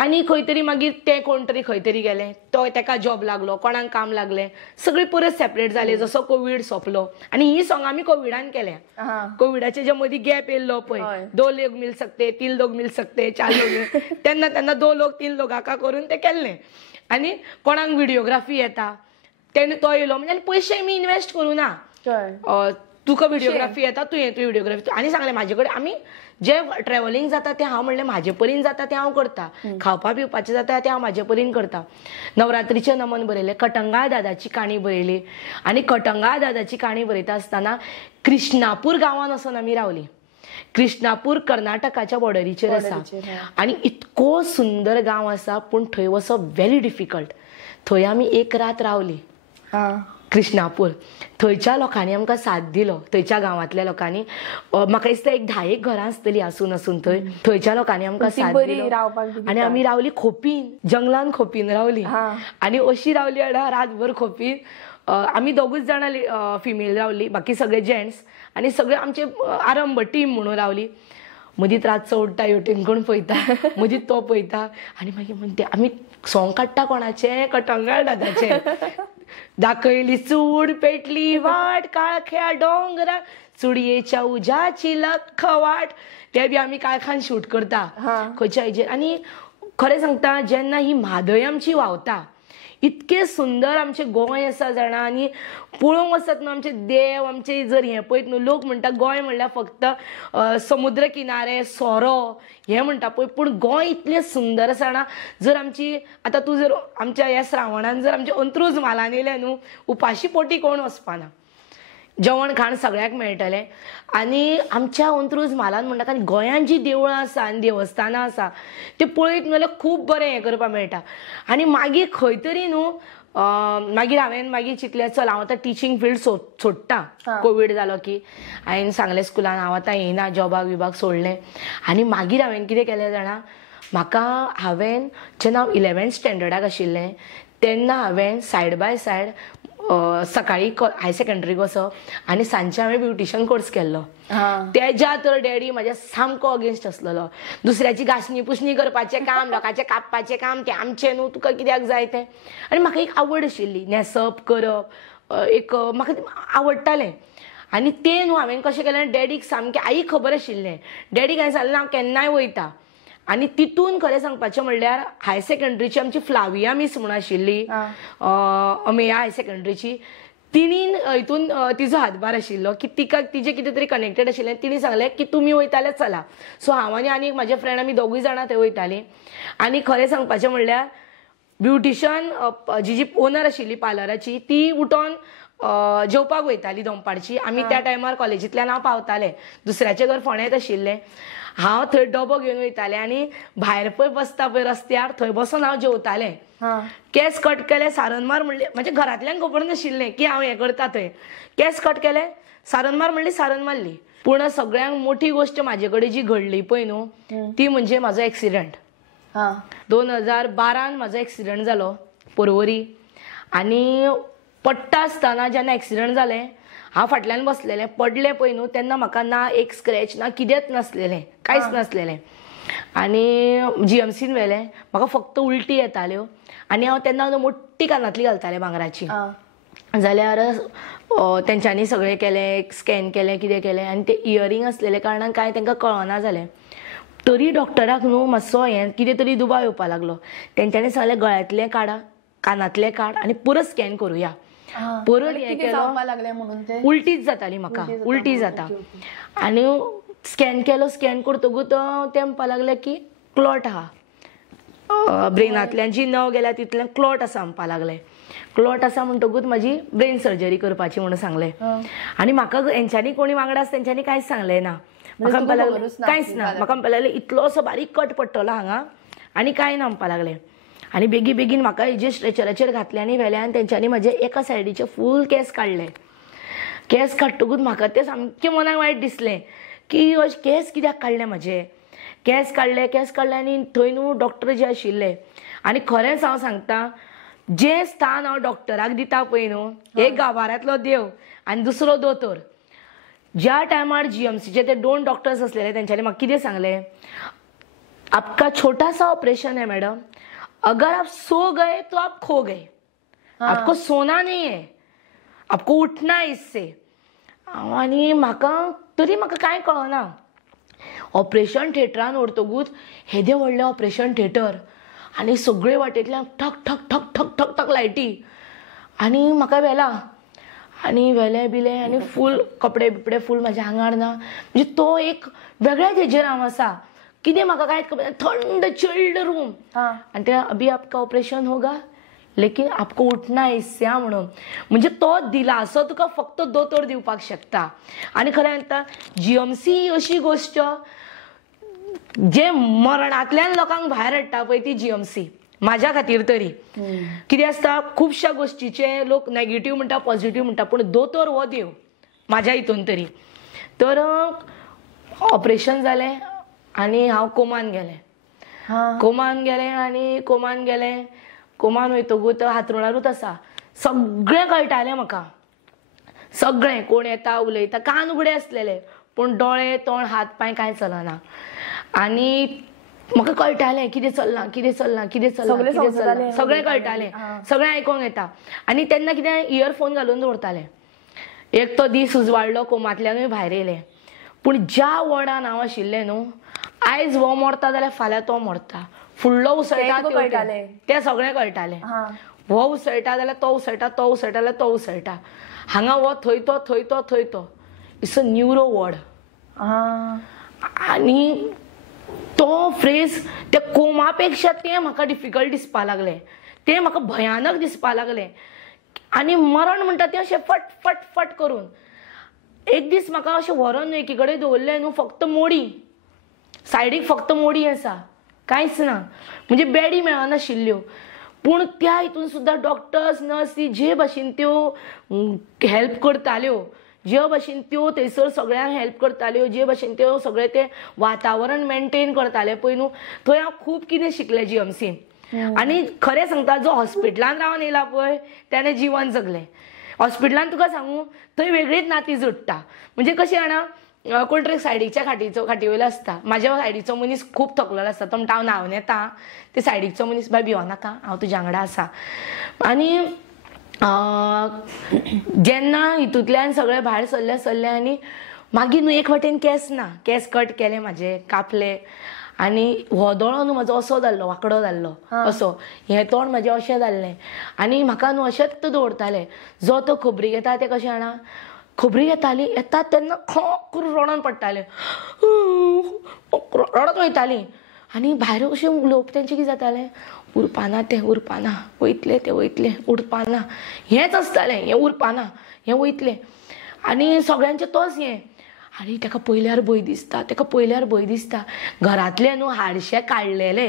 आनी खंय तरी मागीर ते कोण तरी खंय तरी गेले. तो तेका जॉब लागलो कोणाक काम लागलें. सगळीं परत सेपरेट जाले जसो कोवीड सोंपलो. आनी ही सॉंग आमी कोविडान केल्या. कोविडाचे जे मदीं गॅप येयल्लो पळय 2 लोग मिल सकते 3 लोग मिल सकते 4 लोग तेन्ना 2 लोग 3 लोगांका करून तें केल्लें. आनी कोणाक व्हिडिओग्राफी येता तेणे तो येयलो म्हणजे पयशे मी इन्वेस्ट करूं ना. तुका व्हिडिओग्राफी येता तूं व्हिडिओग्राफी आनी सांगलें म्हाजे कडेन आमी जे ट्रॅव्हलिंग जाता तें हांव म्हणलें म्हाजे परीन जाता तें हांव करता. खावपा पिवपाचें जाता तें हांव म्हाजे परीन करता. नवरात्रीचें नमन बरयलें. कटंगाळ दादाची काणी बरयली आनी कटंगाळ दादाची काणी बरयता आसतना कृष्णापूर गांवांत वचून आमी रावलीं. कृष्णापूर कर्नाटकाच्या बॉर्डरीचेर आसा आनी इतको सुंदर गांव आसा पूण थंय वचप व्हेरी डिफिकल्ट. थंय आमी एक रात रावलीं. कृष्णापूर थंयच्या लोकांनी आमकां साथ दिलो. थंयच्या गांवांतल्या लोकांनी म्हाका दिसता एक 10 घरां आसतलीं आसून थंयच्या लोकांनी आमकां साथ दिलो. आनी आमी रावलीं खोपीन जंगलान खोपीन रावलीं आनी अशी रावली रातभर खोपीन. आमी दोगूच जाणां फिमेल रावली बाकी सगळे जेंट्स आनी सगळे आमचे आरंभ टीम म्हणून रावली. मदींच रातचो उठटा हेवटेन कोण पळयता मदींच तो पळयता आनी मागीर म्हणटे आमी सॉंग काडटा कोणाचें कटंगाळ दादाचें. दाखयली चूड पेटली वाट काळख्या डोंगरार चुडयेच्या उज्याची लख वाट ते बी आमी काळखान शूट करता खंयच्या हेजेर. आनी खरें सांगता जेन्ना ही म्हादय आमची व्हांवता इतके सुंदर आमचें गोंय आसा जाणा. आनी पळोवंक वचत न्हू आमचे देव आमचे जर हें पळयत न्हू लोक म्हणटा गोंय म्हणल्यार फक्त समुद्र किनारे सोरो हें म्हणटा पळय पूण गोंय इतलें सुंदर आसा जाणा. जर आमची आतां तूं जर आमच्या ह्या श्रावणान जर आमचे अंत्रूज म्हालान येयलें न्हू उपाशी पोटी कोण वचपाना. जेवण खाण सगळ्याक मेळटलें. आनी आमच्या अंत्रूज म्हालान म्हणटा आनी गोंयांत जीं देवळां आसा आनी देवस्थानां आसा तें पळयत जाल्यार खूब बरें हें करपाक मेळटा. आनी मागीर खंय तरी न्हू मागीर हांवें चिंतलें चल हांव आतां टिचींग फील्ड सोडटा. कोवीड जालो की हांवें सांगलें स्कुलान हांव आतां येयना जॉबाक बिबाक सोडलें. आनी मागीर हांवें कितें केलें जाणा हांवें जेन्ना हांव 11th स्टँडर्डाक आशिल्लें तेन्ना हांवें सायड बाय सायड सकाळी हाय सेकंडरीक वचप आनी सांजचें हांवें ब्युटिशन कोर्स केल्लो. तेज्या तर डॅडी म्हाज्या सामको अगेन्स्ट आसलेलो. दुसऱ्याची घासणी पुसणी करपाचें काम लोकांचें कापपाचें काम तें आमचें न्हू तुका कित्याक जाय तें. आनी म्हाका एक आवड आशिल्ली न्हेसप करप एक म्हाका आवडटालें. आनी तें न्हू हांवें कशें केलें, डॅडीक सामकें आईक खबर आशिल्लें, डॅडीक हांवें सांगलें हांव केन्नाय वयता. आनी तितून खरें सांगपाचें म्हणल्यार हायर सेकंड्रीची आमची फ्लाविया मिस म्हणून आशिल्ली, अमेया हायर सेकंड्रीची, तिणीन हितून तिजो हातभार आशिल्लो की तिका तिजें कितें तरी कनेक्टेड आशिल्लें. तिणी सांगलें की तुमी वयता जाल्यार चला. सो हांव आनी म्हाजे फ्रेंड आमी दोगूय जाणां थंय वयतालीं. आनी खरें सांगपाचें म्हणल्यार ब्युटिशन जी ओनर आशिल्ली पार्लराची ती उठोन जेवपाक वयताली दनपारची. आमी त्या टायमार कॉलेजींतल्यान हांव पावतालें, दुसऱ्याचें घर फोंड्यात आशिल्लें. हांव थंय डबो घेवन वयतालें आनी भायर पळय बसता पळय रस्त्यार थंय बसून हांव जेवतालें. केस कट केले, सारन मार म्हणलें, म्हणजे घरांतल्यांक खबर नाशिल्लें की हांव हें करता थंय. केस कट केले, सारन मार म्हणली, सारन मारली. पूण सगळ्यांक मोठी गोश्ट म्हाजे कडेन जी घडली पळय न्हू ती म्हणजे म्हाजो एक्सिडंट. 2012 म्हाजो एक्सिडंट जालो पर्वरी. आनी पडटा आसतना जेन्ना एक्सिडंट जालें हांव फाटल्यान बसलेलें, पडलें पळय न्हू तेन्ना म्हाका ना एक स्क्रॅच ना कितेंच नासलेलें, कांयच नासलेलें. आनी GMCन व्हेलें. म्हाका फक्त उलटी येताल्यो आनी हांव तेन्ना मोठी कानांतली घालतालें भांगराची. जाल्यार तेंच्यांनी सगळें केलें, स्कॅन केलें, कितें केलें आनी ते इयरिंग आसलेले कारणान कांय तांकां कळना जालें. तरी डॉक्टराक न्हू मातसो हें कितें तरी दुबाव येवपाक लागलो. तेंच्यांनी सांगलें गळ्यांतलें काडा, कानांतलें काड आनी परत स्कॅन करुया. परत हें केलो, उलटीच जाताली म्हाका, उलटी जाता. आनी स्कॅन केलो, स्कॅन करतकूच तें म्हणपाक लागलें की क्लॉट आहा ब्रेनांतल्यान, जी नव गेल्या तितल्यान क्लॉट आसा म्हणपाक लागलें. क्लॉट आसा म्हणटकूच म्हाजी ब्रेन सर्जरी करपाची म्हणून सांगलें. आनी म्हाका हेंच्यांनी कोणी वांगडा आसा तेंच्यांनी कांयच सांगलें ना. म्हाका म्हणपाक लागलें कांयच ना. म्हाका म्हणपाक लागलें इतलोसो बारीक कट पडटलो हांगा आनी कांय ना म्हणपाक लागलें. आनी बेगीन म्हाका हेजे स्ट्रेचराचेर घातलें आनी व्हेलें आनी तेंच्यांनी म्हाजे एका सायडीचे फूल केस काडले. केस काडटकूच म्हाका तें सामकें मनाक वायट दिसलें की अशें केस कित्याक काडले म्हाजे. केस काडले आनी थंय न्हू डॉक्टर जे आशिल्ले. आनी खरेंच हांव सांगता, जें स्थान हांव डॉक्टराक दिता पळय न्हू, एक गांवाऱ्यांतलो देव आनी दुसरो दोतोर. ज्या टायमार GMCचे ते 2 डॉक्टर्स असलेले तेंच्यांनी म्हाका कितें सांगलें, आपका छोटा सा ऑपरेशन है मैडम, अगर आप सो गए तो आप खो गए, आपको सोना नहीं है, आपको उठना है इससे. आनी म्हाका तरी म्हाका कांय कळना. ऑपरेशन थिएटरान व्हरतकूच हेदे व्हडलें ऑपरेशन थिएटर आनी सगळे वाटेंतल्यान ठक ठक ठक ठक ठक ठक लायटी. आनी म्हाका व्हेला आनी व्हेलें बिलें आनी फूल कपडे बिपडे फूल म्हाज्या आंगार ना. म्हणजे तो एक वेगळ्याच हेजेर हांव आसा. कितें म्हाका कांयच खबर ना. थंड चिल्ड रूम आनी ते अभी आपका ऑपरेशन होगा लेकिन आपको उठना है इससे म्हणून. म्हणजे तो दिलासो तुका फक्त दोतोर दिवपाक शकता. आनी खरें म्हणटा GMC अशी गोश्ट जे मरणांतल्यान लोकांक भायर हाडटा पळय ती GMC म्हाज्या खातीर तरी. कितें आसता खुबश्या गोश्टीचे लोक नेगेटिव्ह म्हणटा, पॉझिटिव्ह म्हणटा, पूण दोतोर हो देव म्हाज्या हितून तरी. तर ऑपरेशन जालें आनी हांव कोमान गेलें. कोमान वयतकूच हातरुणारूच आसा. सगळें कळटालें म्हाका, सगळें कोण येता उलयता. कान उगडे आसलेले पूण डोळे तोंड हात पांय कांय चलना. आनी म्हाका कळटालें कितें चल्लां सगळें कळटालें, सगळें आयकोंक येता. आनी तेन्ना कितें इयरफोन घालून दवरतालें. एक तो दीस उजवाडलो, कोमांतल्यानूय भायर येयलें. पूण ज्या वॉर्डान हांव आशिल्लें न्हू, आयज हो मरता जाल्यार फाल्यां तो मरता, फुडलो उसळटा तें सगळें कळटालें. हो उसळटा जाल्यार तो उसळटा, तो उसळटा जाल्यार तो उसळटा. हांगा हो थंय तो इट्स अ न्युरो वॉर्ड. आनी तो फ्रेज त्या कोमा पेक्षा तें म्हाका डिफिकल्ट दिसपाक लागलें, तें म्हाका भयानक दिसपाक लागलें. आनी मरण म्हणटा तें अशें फट फट फट करून. एक दीस म्हाका अशें व्हरोन एकी कडेन दवरलें न्हू, फक्त मोडी सायडीक फक्त मोडी आसा, कांयच ना. म्हणजे बेडी मेळनाशिल्ल्यो. पूण त्या हितून सुद्दां डॉक्टर्स नर्सी जे भाशेन त्यो हेल्प करताल्यो, जे भाशेन त्यो थंयसर सगळ्यांक हेल्प करताल्यो, जे भाशेन त्यो सगळें तें वातावरण मेंटेन करताले पळय न्हू, थंय हांव खूब कितें शिकलें GMCन. आनी खरें सांगता, जो हॉस्पिटलान रावन येयला पळय त्याने जीवन जगलें. हॉस्पिटलान तुका सांगू थंय वेगळीच नाती जोडटा. म्हणजे कशें जाणा, कोण तरी सायडीच्या खाटी वयलो आसता, म्हाज्या सायडीचो मनीस खूब थकलेलो आसता, तो म्हणटा हांव न्हांवन येता, ते सायडीचो मनीस बाय भिवो नाका हांव तुज्या वांगडा आसा. आनी जेन्ना हितूंतल्यान सगळे भायर सरले आनी मागीर न्हू एक वाटेन केस कट केले म्हाजे, कापले आनी हो दोळो न्हू म्हाजो असो जाल्लो, वांकडो जाल्लो असो, हें तोंड म्हाजें अशें जाल्लें आनी म्हाका न्हू अशेंच दवरताले. जो तो खबरी घेता ते कशें जाणा, खबरी येतात तेन्ना खो करून रडोन पडटाले, रडत वयतालीं आनी भायर अशें उलोवप तेंचें कितें जातालें, उरपाना तें उरपाना, वयतलें तें वयतलें, उरपाना, हेंच आसतालें, हें उरपाना, हें वयतलें आनी सगळ्यांचें तोच हें. आनी ताका पयल्यार भंय दिसता. घरांतले न्हू हाडशे काडलेले,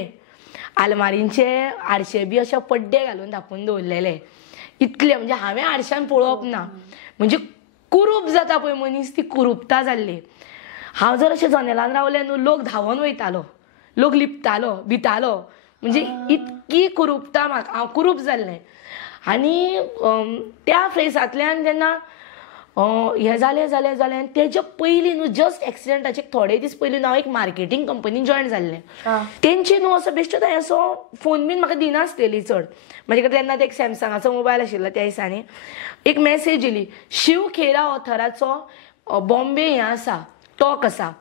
आलमारींचे हाडशे बी अशे पड्डे घालून धापून दवरलेले, इतले म्हणजे हांवें हाडश्यान पळोवप ना. म्हणजे कुरूप जाता पळय मनीस, ती कुरूपता जाल्ली. हांव जर अशें जनेलान रावलें न्हू, लोक धांवन वयतालो, लोक लिपतालो, भितालो, म्हणजे इतकी कुरूपता म्हाका, हांव कुरूप जाल्लें. आनी त्या फ्रेसांतल्यान जेन्ना हें जालें तेजे पयलीं न्हू जस्ट एक्सिडेंटाचे थोडे दीस पयलीं हांव एक मार्केटींग कंपनीन जॉयन जाल्लें. तेंची न्हू असो बेश्टो असो फोन बीन म्हाका दिनासलेली चड. म्हाजे कडेन तेन्ना एक सॅमसंगाचो मोबायल आशिल्लो त्या दिसांनी. एक मॅसेज येयली, शिव खेरा ऑथराचो बॉम्बे हें आसा, टॉक आसा.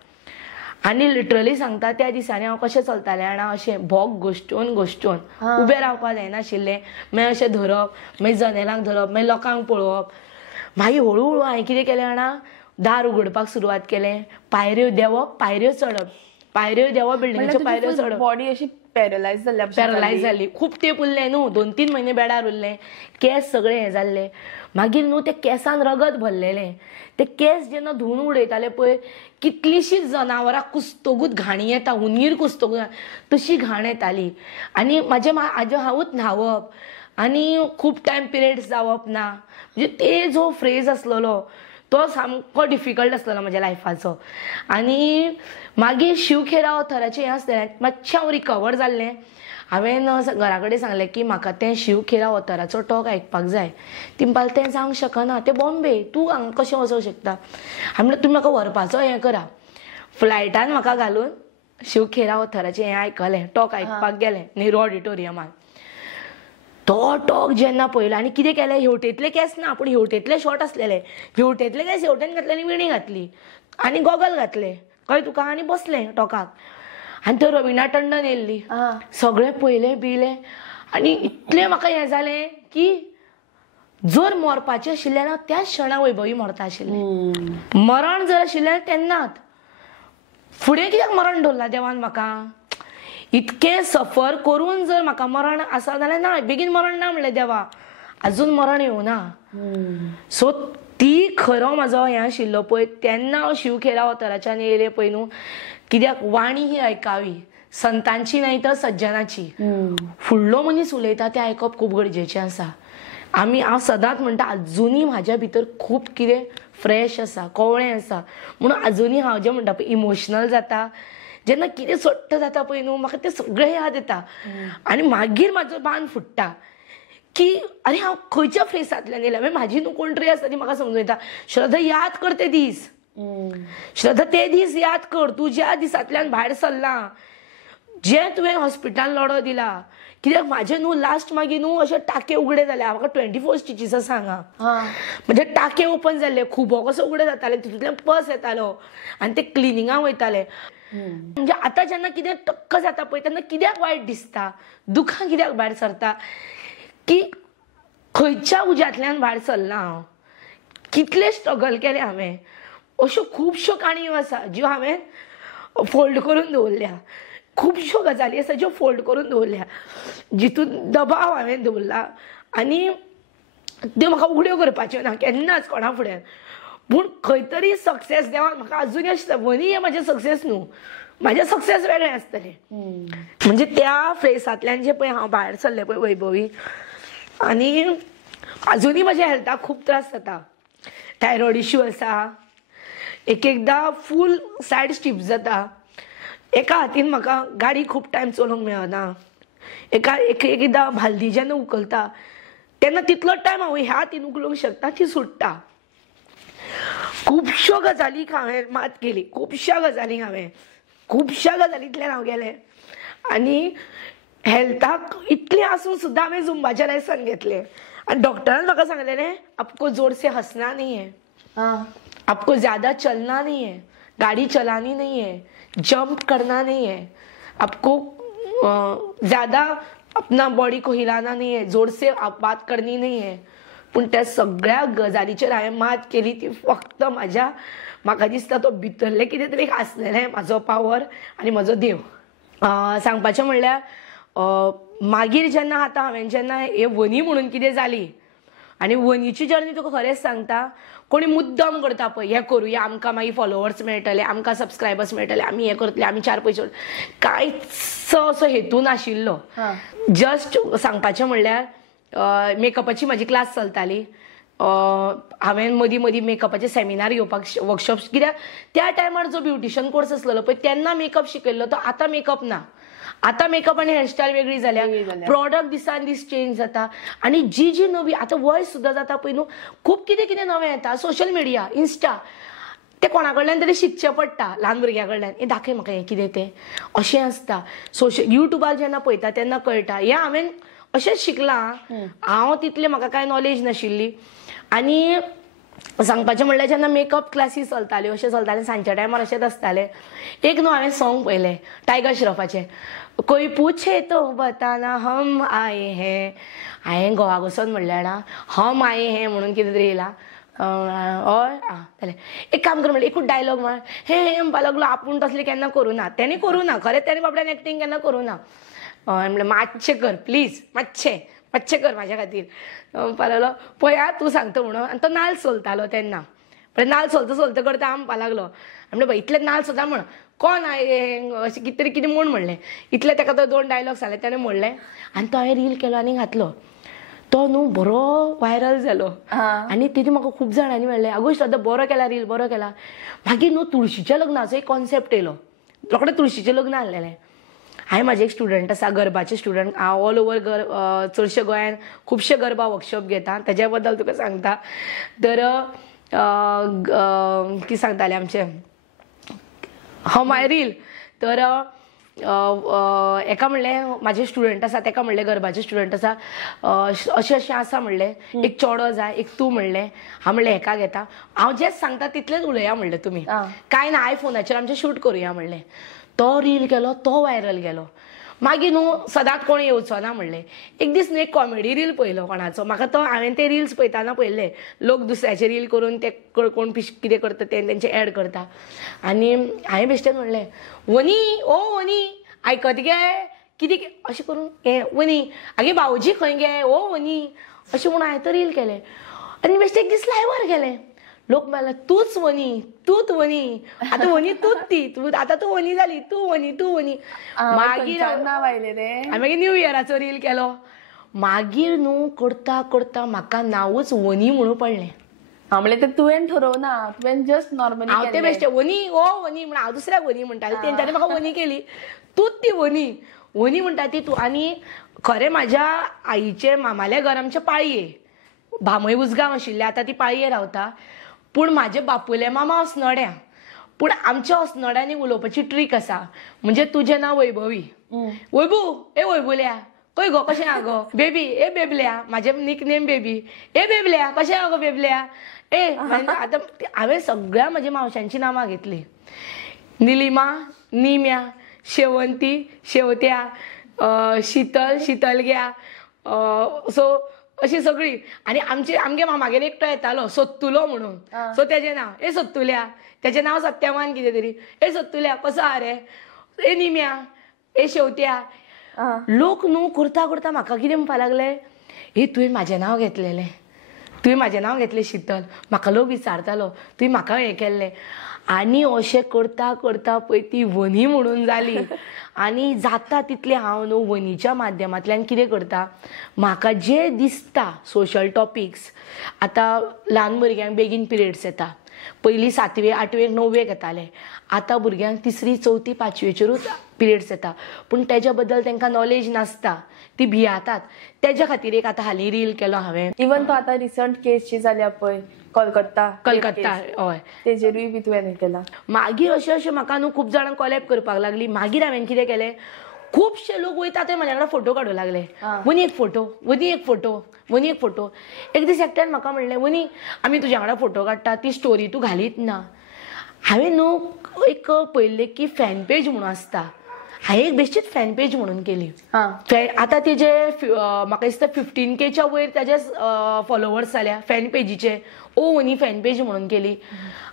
आनी लिटरली सांगता त्या दिसांनी हांव कशें चलतालें जाणा, अशें भोग घोश्टून उबें रावपाक जायनाशिल्लें. मागीर अशें धरप, मागीर जनेलांक धरप, मागीर लोकांक पळोवप. मागीर हळू हांवें कितें केलें जाणा, दार उगडपाक सुरवात केलें, पायऱ्यो देंवप, पायऱ्यो चडप, बिल्डिंगेच्यो पायऱ्यो चडप. बॉडी अशी पॅरलायज जाल्ली. खूब तेंप उरलें न्हू, 2-3 म्हयने बेडार उरलें, केस सगळे हें जाल्ले. मागीर न्हू ते केंसान रगत भरलेलें. ते केस जेन्ना धुवन उडयताले पळय, कितलींशींच जनावरां कुस्तगूत घाणी येता, हुनीर कुस्तगूत तशी घाण येताली. आनी हांवूच न्हांवप आनी खूब टायम पिरियड्स जावप ना. म्हणजे ते जो फ्रेज आसलेलो तो सामको डिफिकल्ट आसलेलो म्हज्या लायफाचो. आनी मागीर शिवखेरा ऑथराचें हें आसलें, मातशें हांव रिकवर जाल्लें. हांवें घरा कडेन सांगलें की म्हाका तें शिवखेरा ऑथराचो टॉक आयकपाक जाय. ती म्हणपाक तें जावंक शकना, तें बॉम्बे, तूं हांगा कशें वचूंक शकता. हांवें म्हणलें तुमी म्हाका व्हरपाचो हें करा. फ्लायटान म्हाका घालून शिवखेरा ऑथराचें हें आयकलें, टॉक आयकपाक गेलें नेहरू ऑडिटोरियमान. तो टॉक जेन्ना पळयलो आनी कितें केलें, हेवटेंतले केस ना पूण हेवटेंतले शॉर्ट आसलेले, हेवटेंतले केस हेवटेन घातले आनी विणी घातली आनी गॉगल घातले, कळ्ळें तुका, आनी बसलें टॉकाक. आनी थंय रविना टंडन येयल्ली. सगळें पयलें बिलें आनी इतलें म्हाका हें जालें की जर मरपाचें आशिल्लें ना त्याच क्षणा वैभवी मरता आशिल्लें. मरण जर आशिल्लें तेन्नाच. फुडें कित्याक मरण दवरलां देवान म्हाका. इतकें सफर करून जर म्हाका मरण आसा जाल्यार ना, बेगीन मरण ना म्हणलें देवा, अजून मरण येवना. सो ती खरो म्हाजो हें आशिल्लो पळय, तेन्ना हांव शिवखेरा ऑथराच्यान येयलें पळय न्हू, कित्याक वाणी ही आयकावी, संतांची न्हय तर सज्जनाची. फुडलो मनीस उलयता तें आयकप खूब गरजेचें आसा. हांव सदांच म्हणटा, अजुनी म्हाज्या भितर खूब कितें फ्रेश आसा, कवळें आसा. म्हणून अजुनी हांव जें म्हणटा पळय इमोशनल जाता, जेन्ना कितें सट्ट जाता पळय न्हू, म्हाका तें सगळें याद येता. आनी मागीर म्हाजो बांद फुट्टा की अरे हांव खंयच्या फ्रेसांतल्यान येयलें. मागीर म्हाजी न्हू कोण तरी आसा ती म्हाका समजयता, श्रद्धा याद कर ते दीस, श्रद्धा ते दीस याद कर, तूं ज्या दिसांतल्यान भायर सरला, जें तुवें हॉस्पिटलान लढो दिला. कित्याक म्हाजे न्हू लास्ट मागीर न्हू अशे टाके उगडे जाले. म्हाका 24 स्टिचीस सांगा, म्हणजे टाके ओपन जाल्ले, खुबो कसो उगडे जाताले, तितूंतल्यान पस येतालो आनी ते क्लिनिंगाक वयताले. म्हणजे आतां जेन्ना कितें टक्क जाता पळय तेन्ना कित्याक वायट दिसता, दुखां कित्याक भायर सरता की खंयच्या उज्यांतल्यान भायर सरलां हांव, कितले स्ट्रगल केले हांवें. अश्यो खुबश्यो काणयो आसा ज्यो हांवें फोल्ड करून दवरल्या, खुबश्यो गजाली आसा ज्यो फोल्ड करून दवरल्या, जितून दबाव हांवें दवरला आनी त्यो म्हाका उगड्यो करपाच्यो ना केन्नाच कोणा फुड्यान. पूण खंय तरी सक्सेस देवान म्हाका अजुनूय आसता. वनी हें म्हाजें सक्सेस न्हू, म्हाजें सक्सेस वेगळें आसतलें. म्हणजे त्या फेसांतल्यान जें पळय हांव भायर सरलें पळय वैभवी, आनी अजुनूय म्हाज्या हेल्थाक खूब त्रास जाता. थायरॉयड इश्यू आसा, एक एकदां फूल सायड स्टिफ जाता. एका हातीन म्हाका गाडी खूब टायम चलोवंक मेळना. एकदां भालदी जेन्ना उखलता तेन्ना तितलोच टायम हांव ह्या हातीन उखलूंक शकता, ती सुट्टा. खुबश्यो गजालीक हांवें मात केली, खुबश्या गजालींतल्यान हांव गेलें. आनी हेल्थाक इतलें आसून सुद्दां हांवें झुंबाच्या लेसन घेतलें. आनी डॉक्टरान म्हाका सांगलेलें आपको जोर से हंसना नहीं है, आपको ज्यादा चलना नहीं है, गाड़ी चलानी नहीं है, जंप करना नहीं है, आपको ज्यादा अपना बॉडी को हिलाना नहीं है, जोर से बात करनी नहीं है. पूण त्या सगळ्या गजालीचेर हांवें मात केली ती फक्त म्हाका दिसता तो भितरले कितें तरी आसलेलें म्हाजो पावर आनी म्हजो देव. सांगपाचें म्हणल्यार मागीर जेन्ना जेन्ना हे वनी म्हणून कितें जाली आनी वनीची जर्नी तुका खरेंच सांगता कोणी मुद्दम करता पळय हें करुया आमकां मागीर फॉलोवर्स मेळटले, आमकां सबस्क्रायबर्स मेळटले, आमी हें करतले, आमी 4 पयशे कांयच असो हेतू नाशिल्लो. जस्ट सांगपाचें म्हणल्यार मेकअपाची म्हाजी क्लास चलताली. हांवें मदीं मदीं मेकअपाचे सेमिनार घेवपाक वर्कशॉप्स, कित्याक त्या टायमार जो ब्युटिशियन कोर्स आसलेलो पळय तेन्ना मेकअप शिकयल्लो तो आतां मेकअप ना. आतां मेकअप आनी हेअरस्टायल वेगळी जाल्या, प्रॉडक्ट दिसान दीस चेंज जाता आनी जी नवी आतां वॉयस सुद्दां जाता पळय न्हू, खूब कितें कितें नवें येता. सोशल मिडिया, इन्स्टा, ते कोणा कडल्यान तरी शिकचें पडटा. ल्हान भुरग्यां कडल्यान हें दाखय म्हाका हें कितें तें अशें आसता. युट्यूबार जेन्ना पळयता तेन्ना कळटा. हें हांवें अशेंच शिकलां. हांव तितलें म्हाका कांय नॉलेज नाशिल्ली. आनी सांगपाचें म्हणल्यार जेन्ना मेकअप क्लासीस चलताल्यो अशें चलतालें सांजच्या टायमार अशेंच आसतालें. एक न्हू हांवें सॉंग पळयलें टायगर श्रॉफाचें, कोई पूछे तो बताना हम आए हैं. हांवें घोवा घोसून म्हणलें हम आए हैं म्हणून कितें तरी येयलां. हय जालें. एक काम कर म्हणलें एकूच डायलॉग म्हण हे म्हणपा लागलो आपूण तसलें केन्ना करूं ना. तेणी करूं ना खरें, तेणी बाबड्यान एक्टींग केन्ना करूं ना. म्हणलें मातशें कर प्लीज, मातशें कर म्हाज्या खातीर. म्हणपा लागलो पळय तूं सांगता म्हणून. आनी तो नाल्ल चलतालो तेन्ना. पण नाल्ल चलता करता हांव म्हणपा लागलो. म्हणलें बाय इतलें नाल्ल चलता म्हण कोण अशें कितें तरी कितें म्हूण म्हणलें. इतलें ताका तो 2 डायलॉग सांगले तेणें म्हणलें आनी तो हांवें रील केलो आनी घातलो. तो न्हू बरो व्हायरल जालो आनी तेजे म्हाका खूब जाणांनी म्हणलें आगो श्रद्धा बरो केला रील, बरो केला. मागीर न्हू तुळशीच्या लग्नाचो एक कॉन्सेप्ट येयलो. रोखडें तुळशीचें लग्न आहलेलें. हांवें म्हाजे एक स्टुडंट आसा गरबाचे स्टुडंट. हांव ऑल ओवर चडशे गोंयान खुबशे गरबा वर्कशॉप घेता. तेज्या बद्दल तुका सांगता तर कितें सांगतालें आमचें माय रील. तर एका म्हणलें म्हाजे स्टुडंट आसा तेका म्हणलें गरबाचे स्टुडंट आसा अशें आसा म्हणलें एक चोडो जाय एक तूं म्हणलें. हांव म्हणलें हेका घेता. हांव जें सांगता तितलेंच उलया म्हणलें तुमी, कांय ना आयफोनाचेर आमचें शूट करुया म्हणलें. तो रील केलो, तो व्हायरल गेलो. मागीर न्हू सदांच कोण येवचो ना म्हणलें. एक दीस न्हू एक कॉमेडी रील पळयलो कोणाचो. म्हाका तो हांवें ते रील्स पळयताना पळयले लोक दुसऱ्याचे रील करून ते कोण कितें करता ते तेंचे एड करता. आनी हांवें बेश्टेच म्हणलें वनी ओ वनी आयकत गे कितें अशें करून हें वनी आगे भावजी खंय गे ओ वनी अशें म्हणून हांवें तो रील केलें. आनी बेश्टें एक दीस लायव्हार गेलें. लोक म्हणलें तूंच वनी आतां वनी तूंच ती आतां तूं वनी जाली तूं वनी. मागीर न्यू इयराचो रील केलो. मागीर न्हू करता म्हाका नांवूच वनी म्हणून पडलें. हांव म्हणलें तें तुवें ठरोवना, तुवें जस्ट नॉर्मली हांव तें बेश्टें वनी ओ वनी म्हण हांव दुसऱ्याक वनी म्हणटालें. तेंच्यांनी म्हाका वनी केली. तूंच ती वनी म्हणटा ती तूं. आनी खरें म्हाज्या आईचें मामालें घर आमचें पाळये भामय उजगांव आशिल्लें. आतां ती पाळये रावता. पूण म्हाजे बापूले मामा अस्नोड्या. पूण आमच्या अस्नोड्यांनी उलोवपाची ट्रीक आसा. म्हणजे तुजें नांव वैभवी. वैभू ए वैभुल्या खंय गो कशें आहा गो. बेबी ए बेबल्या म्हाजें निकनेम बेबी. ए बेबल्या कशें आहा गो बेबल्या. आतां हांवें सगळ्या म्हाज्या मावशांची नांवां घेतली. निलिमा, निम्या, शेवंती, शेवत्या, शीतल, शीतलग्या. सो अशी सगळी. आनी आमगे मामागेर एकटो येतालो सत्तुलो म्हणून. सो तेजें नांव ए सत्तुल्या. तेजें नांव सत्यवान कितें तरी. ए सत्तुल्या कसो आहा रे. ए निम्या ए शेवत्या. लोक न्हू करता म्हाका कितें म्हणपा लागले हे तुवें म्हाजें नांव घेतलें शीतल. म्हाका लोक विचारतालो तुवें म्हाका हें केल्लें. आनी अशें करता पळय ती वनी म्हणून जाली. आनी जाता तितलें हांव न्हू वनीच्या माध्यमांतल्यान कितें करता म्हाका जें दिसता सोशल टॉपिक्स. आतां ल्हान भुरग्यांक बेगीन पिरियड्स येता. पयलीं 7वे 8वेक 9वेक येताले. आतां भुरग्यांक 3री 4थी 5वेचेरूच पिरियड्स येता. पूण तेज्या बद्दल तांकां नॉलेज नासता. ती भियातात. तेज्या खातीर एक आतां हालीं रील केलो हांवें. इवन तो आतां रिसंट केस जी जाल्या पळय कलकत्ता हय तेजेरूय बी तुवें हें केला. मागीर अशें म्हाका न्हू खूब जाणांक कॉलेब करपाक लागली. मागीर हांवें कितें केलें खूपशे लोक वयता ते म्हाज्या वांगडा फोटो काडूंक लागले. वनी एक फोटो, वनी एक फोटो, वनी एक फोटो. एक दीस एकट्यान म्हाका म्हणलें, वनी आमी तुज्या वांगडा फोटो काडटा ती स्टोरी तूं घालीत ना. हांवें न्हू एक पळयल्लें की फॅन पेज म्हणून आसता. हांवें एक बेश्टीच फॅन पेज म्हणून केली. आतां तेजे म्हाका दिसता 15K वयर ताजे फॉलोवर्स जाल्या फॅन पेजीचे. वनी फॅन पेज म्हणून केली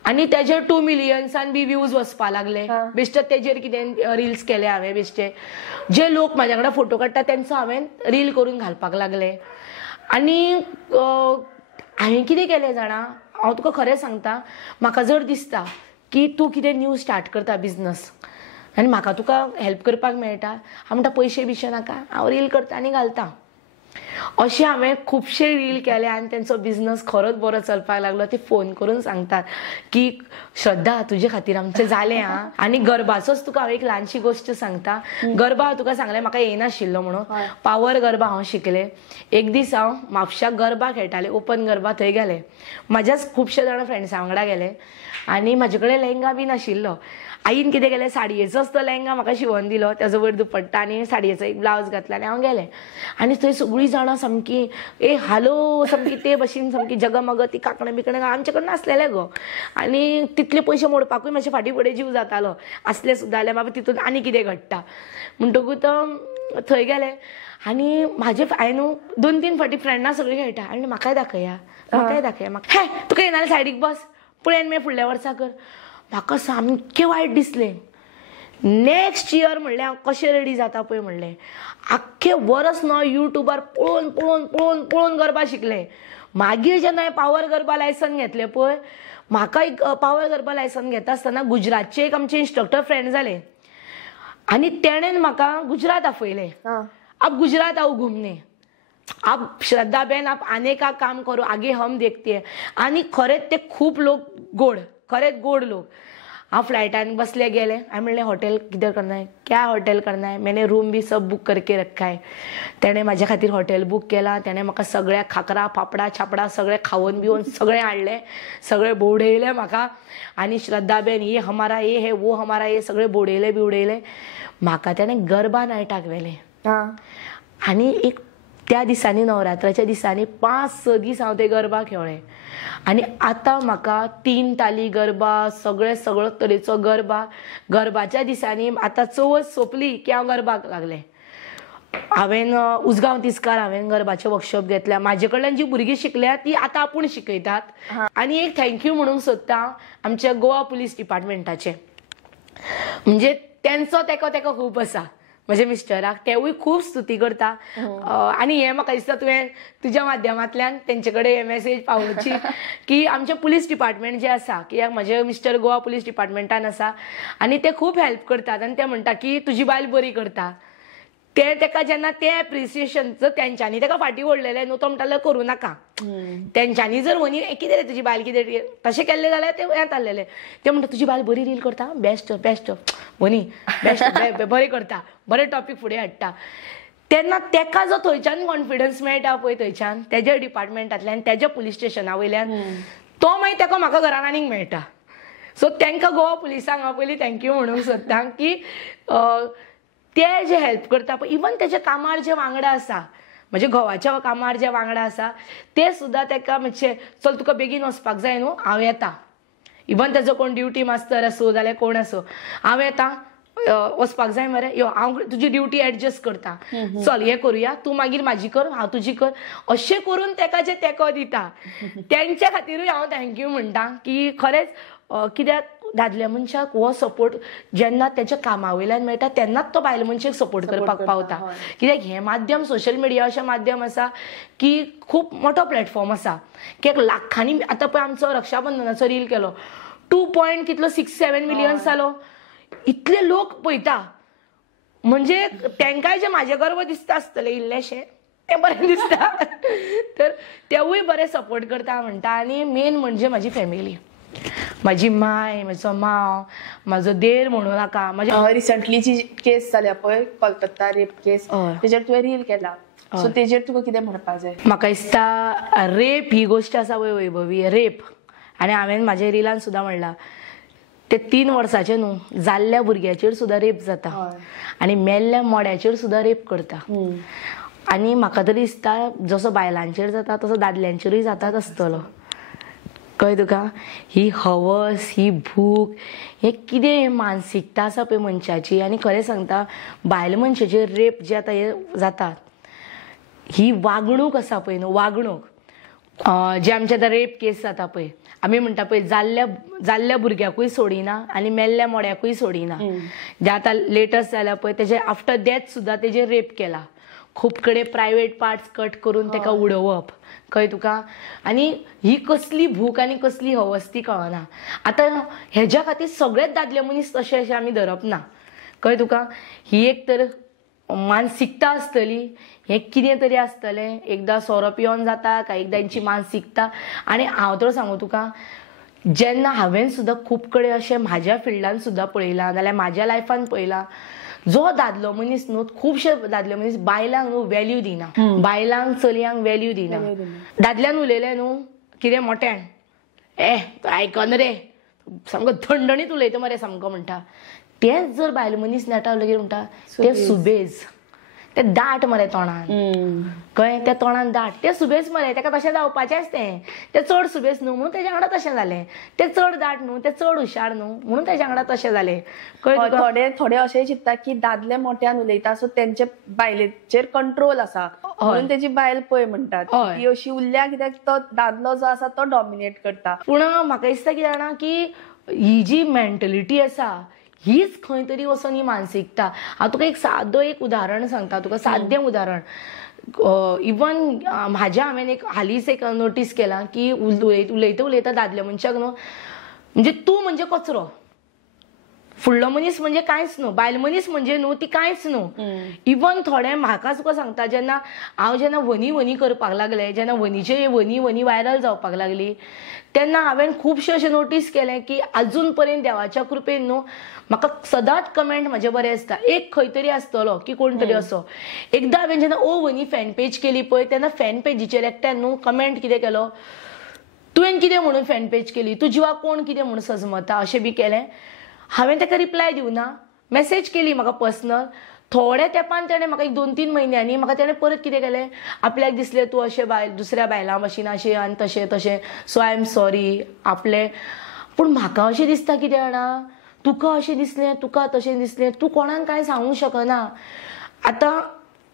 आनी तेजेर 2 मिलियन्सान बी व्ह्यूज वचपा लागले. बेश्टे तेजेर कितें रिल्स केले हांवें बेश्टे. जे लोक म्हाज्या वांगडा फोटो काडटा तेंचो हांवें रील करून घालपाक लागले. आनी हांवें कितें केलें जाणा, हांव तुका खरें सांगता, म्हाका जर दिसता की तूं कितें न्यू स्टार्ट करता बिझनस आनी म्हाका तुका हेल्प करपाक मेळटा, हांव म्हणटा पयशे बिशे नाका, हांव रील करता आनी घालता. अशें हांवें खुबशे रील केले आनी तेंचो बिझनस खरोच बरो चलपाक लागलो. ते फोन करून सांगतात की श्रद्धा तुजे खातीर आमचें जालें आं. आनी गरबाचोच तुका हांव एक ल्हानशी गोश्ट सांगता. गरबा हांव तुका सांगलें म्हाका येनाशिल्लो म्हणून, पावर गरबा हांव शिकलें. एक दीस हांव म्हापशाक गरबा खेळटालें, ओपन गरबा, थंय गेलें. म्हाज्याच खुबशे जाणां फ्रेंड्सां वांगडा गेलें आनी म्हाजे कडेन लेहंगा बी नाशिल्लो. आईन कितें केलें, साडयेचोच तो लेहंगा म्हाका शिवून दिलो, तेजो वयर दुपट्टा आनी साडयेचो एक ब्लावज घातला आनी हांव गेलें. आनी थंय सगळीं जाणां सामकी हालो सामकी ते भशेन सामकी जगमग ती कांकणां बिकणां आमचे कडेन नासलेले गो. आनी तितले पयशे मोडपाकूय मातशे फाटीं फुडें जीव जातालो. आसले सुद्दां जाल्यार बाबा तितून आनी कितें घडटा म्हणटकूच थंय गेलें. आनी म्हाजे हांवें न्हू 2-3 फावटी फ्रेंडां सगळीं खेळटा आनी म्हाकाय दाखया, म्हाकाय दाखया. म्हाका हे तुका येना सायडीक बस, पळय मागीर फुडल्या वर्सा कर. म्हाका सामकें वायट दिसलें. नेक्स्ट इयर म्हणलें हांव कशें रेडी जाता पळय म्हणलें. आख्खें वर्स न्हू युट्यूबार पळोवन पळोवन पळोवन पळोवन गरबा शिकलें. मागीर जेन्ना हांवें पावर गरबा लायसन घेतलें पळय, म्हाका एक पावर गरबा लायसन घेता आसतना गुजरातचे एक आमचे इन्स्ट्रक्टर फ्रेंड जाले आनी तेणेन म्हाका गुजरात आपयलें. अब गुजरात आओ घुमने, अब श्रद्धा बेन आप आने का काम करो, आगे हम देखते हैं. आनी खरेंच ते खूब लोक गोड, खरेंच गोड लोक. हाँ फ्लाइटान बसले गेले. हांवें म्हणलें हॉटेल किधर करना है, क्या होटल करना है. मैंने रूम भी सब बुक करके रखा है. तेणें म्हाज्या खातीर हॉटेल बूक केला. तेणें म्हाका सगळ्या खाकरा फाफडा छापडा सगळें खावन बिवन सगळें हाडलें, सगळें भोंवडयलें म्हाका. आनी श्रद्धा बेन ये हमारा ये है, वो हमारा ये, सगळें भोंवडयलें बिवडयलें. म्हाका तेणें गरबा नायटाक व्हेलें. आनी एक त्या दिसांनी नवरात्राच्या दिसांनी 5-6 दीस हांव ते गरबा खेळ्ळे. आनी आतां म्हाका 3 ताली गरबा, सगळो तरेचो गरबा. गरबाच्या दिसांनी आतां चवथ सोंपली की हांव गरबाक लागलें. हांवें उसगांव तिस्कार हांवें गरबाचें वर्कशॉप घेतल्या. म्हाजे कडल्यान जीं भुरगीं शिकल्या ती आतां आपूण शिकयतात. आनी एक थँक्यू म्हणूंक सोदता आमच्या गोवा पुलीस डिपार्टमेंटाचे. म्हणजे तेंचो तेको खूब आसा. म्हज्या मिस्टराक तेवूय खूब स्तुती करता. आनी हें म्हाका दिसता तुवें तुज्या माध्यमांतल्यान तेंचे कडेन हें मेसेज पावोवची की आमचें पुलीस डिपार्टमेंट जें आसा, कित्याक म्हजे मिस्टर गोवा पुलीस डिपार्टमेंटान आसा आनी ते खूब हेल्प करतात. आनी ते म्हणटा की तुजी बायल बरी करता. ते तेका जेन्ना ते एप्रिसिएशन तेंच्यांनी तेका फाटीं ओडलेलें न्हू, तो म्हणटालो करूं नाका. तेंच्यांनी जर वनी कितें रे तुजी बायल कितें तशें केल्लें जाल्यार ते येत आसलेले. ते म्हणटा तुजी बायल बरी रील करता, बेस्ट बेस्ट वनी बेस्ट बरें करता, बरें टॉपीक फुडें हाडटा. तेन्ना तेका जो थंयच्यान कॉन्फिडन्स मेळटा पळय, थंयच्यान तेज्या डिपार्टमेंटांतल्यान तेज्या पुलीस स्टेशना वयल्यान, तो मागीर तेका म्हाका घरान आनीक मेळटा. सो तांकां गोवा पुलिसांक हांव पयलीं थँक्यू म्हणूंक सोदतां की ते जे हेल्प करता पळय, इवन तेजे कामार जे वांगडा आसा, म्हणजे घोवाच्या कामार जे वांगडा आसा ते सुद्दां तेका मातशें चल तुका बेगीन वचपाक जाय न्हू, हांव येता. इवन तेजो कोण ड्युटी मास्तर आसूं जाल्यार कोण आसूं, हांव येता, वचपाक जाय मरे, यो हांव तुजी ड्युटी एडजस्ट करता, चल हें करुया, तूं मागीर म्हाजी कर, हांव तुजी कर. अशें करून तेका जे तेको दिता तेंच्या खातीरूय हांव थँक्यू म्हणटा की खरेंच कित्याक दादल्या मनशाक हो सपोर्ट जेन्ना तेच्या कामा वयल्यान मेळटा तेन्नाच तो बायल मनशेक सपोर्ट करपाक पावता. कित्याक हें माध्यम, सोशल मिडिया अशें माध्यम आसा की खूब मोठो प्लॅटफॉर्म आसा. कित्याक लाखांनी आतां पळय आमचो रक्षाबंधनाचो रील केलो, 2.7 मिलियन्स जालो. इतले लोक पळयता म्हणजे तेंकाय जे म्हाजे गर्व दिसता आसतलें इल्लेशें ते बरें दिसता. तर तेवूय बरें सपोर्ट करता म्हणटा. आनी मेन म्हणजे म्हाजी फॅमिली, माझी माय, म्हजो माव, म्हजो देर म्हणू नाका. रिसंटली जी केस जाल्या पळय कोलकाता रेप केस, तेजेर तुवें रील केला, सो तेजेर तुका कितें म्हणपाक जाय? म्हाका दिसता रेप ही गोश्ट आसा पळय वैभवी, रेप, आनी हांवें म्हाज्या रिलान सुद्दां म्हणलां ते 3 वर्साचे न्हू जाल्ल्या भुरग्याचेर सुद्दां रेप जाता आनी मेल्ल्या मोड्याचेर सुद्दां रेप करता. आनी म्हाका तरी दिसता जसो बायलांचेर जाता तसो दादल्यांचेरूय जाताच आसतलो. कळ्ळें तुका. ही हवस, ही भूक, हे कितें मानसिकता आसा पळय मनशाची. आनी खरें सांगता बायल मनशाचेर रेप जे आतां हे जातात ही वागणूक आसा पळय न्हू वागणूक जे आमचे आतां रेप केस जाता पळय आमी म्हणटा पळय जाल्ल्या भुरग्याकूय सोडिना आनी मेल्ल्या मोड्याकूय सोडिना. जे आतां लेटस्ट जाल्या पळय तेजे आफ्टर डेथ सुद्दां तेजेर रेप केला. खूब कडेन प्रायवेट पार्ट्स कट करून ताका उडोवप. कळ्ळें तुका. आनी ही कसली भूक आनी कसली हवस ती कळना. आतां हेज्या खातीर सगळेच दादले मनीस तशे अशें आमी धरप ना. कळ्ळें तुका. ही एक तर मानसिकता आसतली, हें कितें तरी आसतलें. एकदां सोरो पियोन जाता काय एकदां हेंची मानसिकता. आनी हांव तर सांगू तुका जेन्ना हांवें सुद्दां खूब कडेन अशें म्हाज्या फिल्डान सुद्दां पळयलां नाल्यार म्हाज्या लायफान पळयलां जो दादलो मनीस न्हू खूबशे दादले मनीस बायलांक न्हू व्हॅल्यू दिना. बायलांक चलयांक व्हॅल्यू दिना. दादल्यान उलयलें न्हू कितें मोट्यान तूं आयकन रे सामको थंडणीत उलयता मरे सामको म्हणटा. तेच जर बायल मनीस नेटा उलयलें म्हणटा ते सुबेज ते दाट मरे तोंडान. कळ्ळें. त्या तोंडान दाट ते सुबेज मरे. ताका तशें जावपाचेंच ते चड सुबेज न्हू म्हणून तेज्या वांगडा तशें जालें. ते चड दाट न्हू ते चड हुशार न्हू म्हणून तेज्या वांगडा तशें जालें. थोडे थोडे अशें चिंतता की दादले मोठ्यान उलयता सो तेंचे बायलेचेर कंट्रोल आसा म्हणून तेजी बायल पळय म्हणटात. ती अशी उरल्या कित्याक तो दादलो जो आसा तो डॉमिनेट करता. पूण म्हाका दिसता कितें जाणा की ही जी मेंटलिटी आसा हीच खंय तरी वचून ही मानसिकता. हांव तुका एक सादो एक उदाहरण सांगता तुका सादें उदाहरण. इवन म्हाज्या हांवें एक हालींच एक नोटीस केलां की उलयता उलयता दादल्या मनशाक न्हू म्हणजे तूं म्हणजे कचरो. फुडलो मनीस म्हणजे कांयच न्हू. बायल मनीस म्हणजे न्हू ती कांयच न्हू. इवन थोडे म्हाका तुका सांगता जेन्ना हांव वनी करपाक लागलें जेन्ना वनीचे वनी वायरल जावपाक लागली तेन्ना हांवें खुबशे अशें नोटीस केलें की आजून पर्यंत देवाच्या कृपेन न्हू म्हाका सदांच कमेंट म्हाजे बरे आसता. एक खंय तरी आसतलो की कोण तरी असो. एकदां हांवें जेन्ना वनी फॅन पेज केली पळय तेन्ना फॅन पेजीचेर एकट्यान न्हू कमेंट कितें केलो तुवें कितें म्हणून फॅन पेज केली तूं जिवाक कोण कितें म्हणून सजमता अशें बी केलें. हांवें ताका रिप्लाय दिवना. मॅसेज केली म्हाका पर्सनल. थोड्या तेंपान ताणें म्हाका एक 2-3 म्हयन्यांनी म्हाका ताणें परत कितें केलें आपल्याक दिसलें तूं अशें दुसऱ्या बायलां भशेन अशें आनी तशें सो आय एम सॉरी आपलें. पूण म्हाका अशें दिसता कितें जाणा तुका अशें दिसलें तुका तशें दिसलें तूं कोणाक कांय सांगूंक शकना. आतां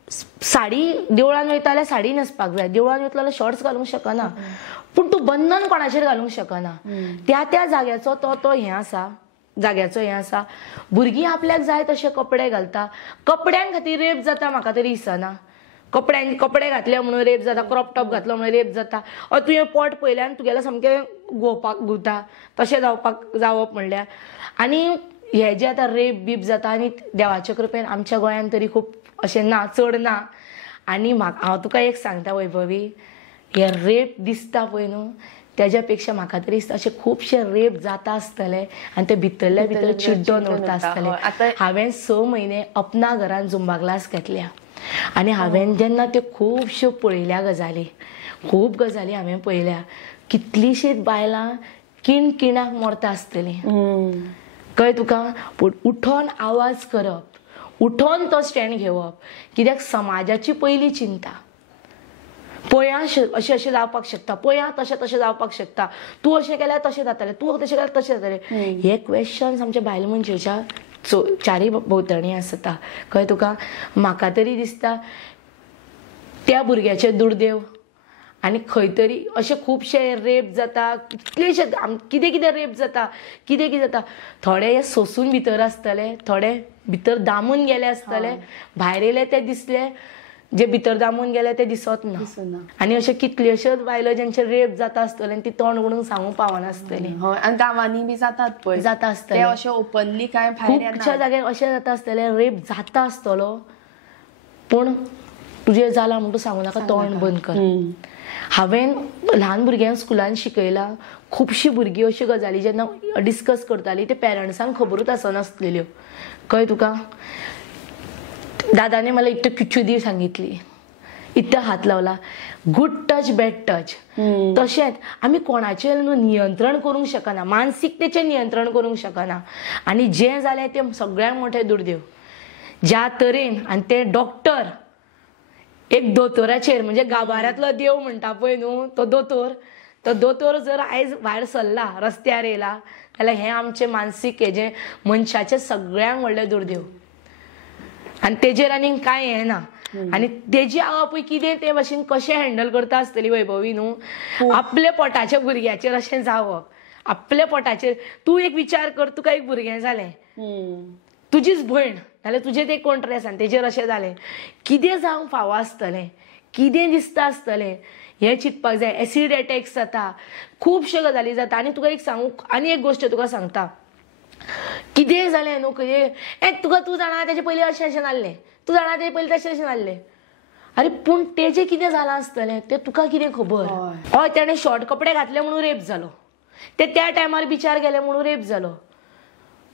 साडी देवळान वयता जाल्यार साडी न्हेसपाक जाय. देवळान वयतलो जाल्यार शॉर्ट्स घालूंक शकना. पूण तूं बंधन कोणाचेर घालूंक शकना. त्या जाग्याचो तो हें आसा जाग्याचो हें आसा. भुरगीं आपल्याक जाय तशे कपडे घालता. कपड्यां खातीर रेप जाता म्हाका तरी दिसना. कपडे घातले म्हणून रेप जाता. क्रॉप टॉप घातलो म्हणून रेप जाता. तुवें पोट पयल्यार तुगेलें सामकें घुंवता तशें जावप म्हणल्यार. आनी हे जे आतां रेप बीप जाता आनी देवाच्या कृपेन आमच्या गोंयांत तरी खूब अशें ना चड ना. आनी हांव तुका एक सांगता वैभवी हे रेप दिसता पळय न्हू तेज्या पेक्षा म्हाका तरी अशें खुबशे रेप जाता आसतले आनी ते भितरल्या भितर चिड्डोन उरता आसतले. हांवें 6 म्हयने अपना घरान झुंबा क्लास घेतल्या आनी हांवें जेन्ना त्यो खुबश्यो पळयल्या खूब गजाली हांवें पळयल्या. कितलींशींच बायलां किणाक मरता आसतलीं. कळ्ळें तुका. पूण उठोन आवाज करप उठोन तो स्टँड घेवप कित्याक समाजाची पयली चिंता. पळया अशें जावपाक शकता पळया तशें जावपाक शकता तूं अशें केल्यार तशें जातलें तूं तशें केल्यार तशें जातलें. हे क्वेश्चन्स आमच्या बायल मनशेच्या चारी भोंवतणी आसता. कळ्ळें तुका. म्हाका तरी दिसता त्या भुरग्याचे दुर्दैव आनी खंय तरी अशे खुबशे रेप जाता. कितलेशे कितें रेप जाता कितें जाता. थोडे हे सोंसून भितर आसतले थोडे भितर दामून गेले आसतले भायर येयले ते दिसले जे भितर दामून गेले ते दिसत ना. आनी अशे कितल्योश्योच बायलो जेंचे रेप जाता आसतले आनी ती तोंड उगडून सांगूंक पावनासतली. आनी गांवांनी बी जाता आसतले अशें ओपनली कांय खुबश्या जाग्यार अशें जाता आसतलें रेप जाता आसतलो पूण तुजें जाला म्हूण तूं सांगूं नाका तोंड बंद कर. हांवें ल्हान भुरग्यांक स्कुलान शिकयलां. खुबशीं भुरगीं अश्यो गजाली जेन्ना डिस्कस करतालीं ते पेरंट्सांक खबरूच आसनासलेल्यो. कळ्ळें तुका. दादाने मला इतक्यो किच्चू दी सांगितली इथं हात लावला. Good touch bad touch. तशेंच आमी कोणाचेर न्हू नियंत्रण करूंक शकना, मानसिकतेचेर नियंत्रण करूंक शकना. आनी जें जालें तें सगळ्यांत मोठें दुर्दैव. ज्या तरेन आनी ते डॉक्टर एक दोतोराचेर म्हणजे गाभाऱ्यांतलो देव म्हणटा पळय न्हू तो दोतोर जर आयज भायर सरला, रस्त्यार येयला, जाल्यार हें आमचें मानसीक हेजें मनशाचें सगळ्यांत व्हडलें दुर्दैव. आनी तेजेर आनीक कांय हें ना. आनी तेजी आवय पळय कितें ते भाशेन कशें हँडल करता आसतली वैभवी न्हू. आपल्या पोटाच्या भुरग्याचेर अशें जावप, आपल्या पोटाचेर. तूं एक विचार कर, तुका एक भुरगें जालें, तुजीच भयण नाल्यार तुजें तें कोण तरी आसा, तेजेर अशें जालें, कितें जावंक फावो आसतलें, कितें दिसता आसतलें हें चिंतपाक जाय. एसीड एटॅक्स जाता, खुबश्यो गजाली जाता. आनी तुका एक सांगू, आनी एक गोश्ट तुका सांगता, कितें जालें न्हू कितें तुका तूं जाणा तेजे पयलीं अशें नासलें, तूं जाणा तेजे पयलीं तशें नासलें. अरे पूण तेजें कितें जालां आसतलें तें तुका कितें खबर. हय ताणें शॉर्ट कपडे घातले म्हणून रेप जालो, ते त्या टायमार बिचार गेले म्हणून रेप जालो.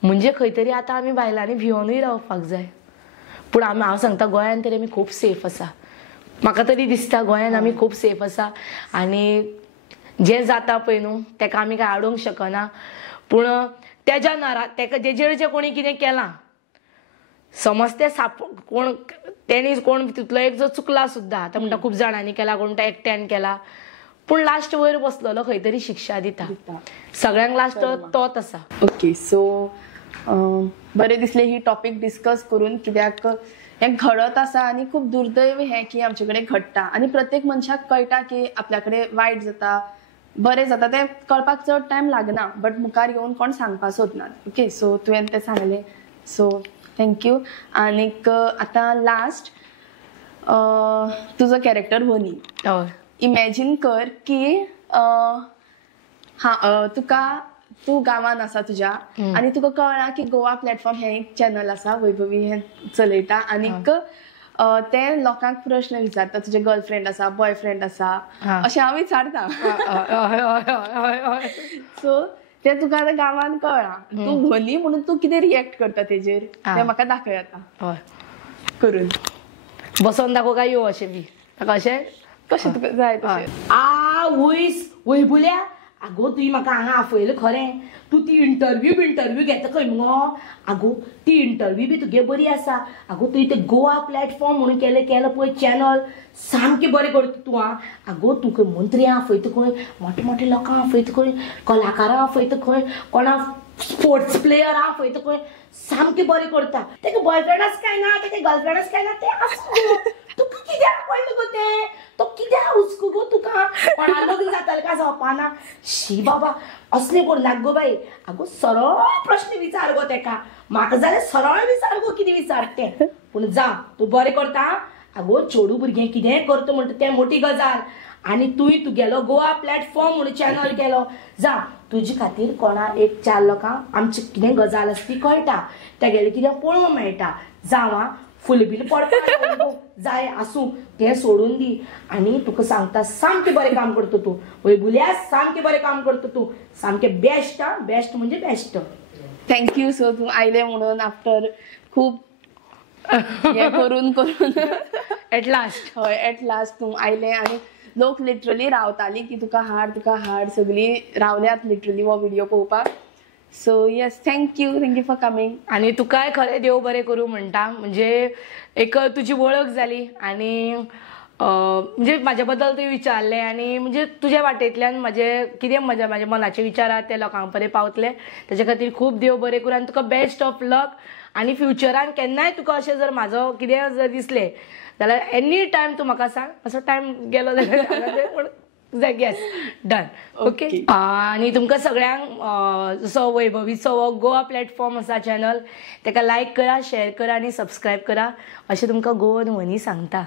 म्हणजे खंय तरी आतां आमी बायलांनी भिवनूय रावपाक जाय. पूण हांव सांगता गोंयांत तरी आमी खूब सेफ आसा. म्हाका तरी दिसता गोंयांत आमी खूब सेफ आसा. आनी जें जाता पळय न्हू तेका आमी कांय आडोवंक शकना. पूण तेज्या नारा तेका तेजेर जें कोणी कितें केलां, समज ते कोण तेणी कोण तितलो एक जो चुकला सुद्दां, आतां म्हणटा खूब जाणांनी केला, कोण तो एकट्यान केला, पूण लास्ट वयर बसलेलो खंय तरी शिक्षा दिता. सगळ्यांक लास्ट तोच आसा. ओके, सो बरें दिसलें ही टॉपिक डिस्कस करून, कित्याक हें घडत आसा आनी खूब दुर्दैव हें की आमचे कडेन घडटा. आनी प्रत्येक मनशाक कळटा की आपल्या कडेन वायट जाता, बरें जाता, तें कळपाक चड टायम लागना, बट मुखार येवन कोण सांगपाक सोदनात. ओके, सो तुवें तें सांगलें, सो थँक्यू. आनीक आतां लास्ट, तुजो कॅरेक्टर वनी. इमॅजीन कर की तूं गांवांत आसा तुज्या, आनी तुका कळना की गोवा प्लॅटफॉर्म हें एक चॅनल आसा, वैभवी हें चलयता. आनीक ते लोकांक प्रश्न विचारता, तुजे गर्लफ्रेंड आसा, बॉयफ्रेंड आसा, अशें हांव विचारता. सो ते तुका आतां गांवांत कळना, तूं व्हली म्हणून तूं कितें रिएक्ट करता तेजेर तें म्हाका दाखय आतां करून. बसोन दाखोव काय यो अशें बी ताका अशें कशें तुका जाय तशें. वयस वैभुल्या, आगो तुवें म्हाका हांगा आपयलें खरें, तूं ती इंटरव्यू घेता खंय मुगो. आगो ती इंटरव्यू बी तुगे बरी आसा. आगो तुवें तें गोवा प्लॅटफॉर्म म्हणून केलं पळय चॅनल, सामकें बरें करता तूं. आगो तूं खंय मंत्री आपयता खंय, मोठे मोठे लोकांक आपयता खंय, कलाकारां आपयता खंय, कोणा स्पोर्ट्स प्लेयर आपयता खंय, सामकें बरें करता. तेका बॉयफ्रेंडच काय ना, तेका गर्लफ्रेंडच काय ना, तें आसा. तुका कित्याक पडलें गो तें, तो कित्याक हुस्को गो तुका, कोणा लग्न जातालें काय जावपाना. शी बाबा असलें कोण लाग गो बाई. आगो सरळ प्रश्न विचार गो तेका, म्हाका जाल्यार सरळ विचार गो कितें विचार तें. पूण जा तूं बरें करता. आगो चेडूं भुरगें कितें करता म्हणटा तें मोठी गजाल. आनी तुगेलो गोवा प्लॅटफॉर्म म्हणून चॅनल केलो, जा तुजे खातीर कोणा एक 4 लोकांक आमची कितें गजाल आसा ती कळटा, तेगेलें कितें पळोवंक मेळटा. जावं फुलबील पडपाक जाय आसूं तें सोडून दी. आनी तुका सांगता सामकें बरें काम करता तूं वैभुल्या, सामकें बरें काम करता तूं, सामकें बेस्ट. बेस्ट म्हणजे बेस्ट. थँक्यू. सो तूं आयलें म्हणून आफ्टर खूब हें करून एट लास्ट तूं आयलें. आनी लोक लिटरली रावताली की तुका हाड सगळीं रावल्यात लिटरली हो व्हिडिओ पळोवपाक. So yes, thank you for coming. आनी तुकाय खरें देव बरें करूं म्हणटा. म्हणजे एक तुजी वळख जाली आनी म्हणजे म्हाज्या बद्दल तुवें विचारलें आनी म्हणजे तुज्या वाटेंतल्यान म्हाजे कितें म्हाजे मनाचे विचार आसा ते लोकां पर्यंत पावतले. तेजे खातीर खूब देव बरें करूं आनी तुका बेस्ट ऑफ लक. आनी फ्युचरान केन्नाय तुका अशें जर म्हाजो कितें जर दिसलें जाल्यार एनी टायम तूं म्हाका सांग. असो टायम गेलो जाल्यार पूण येस डन. ओके. आनी तुमकां सगळ्यांक जसो वैभवीचो गोवा प्लॅटफॉर्म आसा चॅनल, तेका लायक करा, शेअर करा आनी सबस्क्रायब करा अशें तुमकां गोवन वनी सांगता.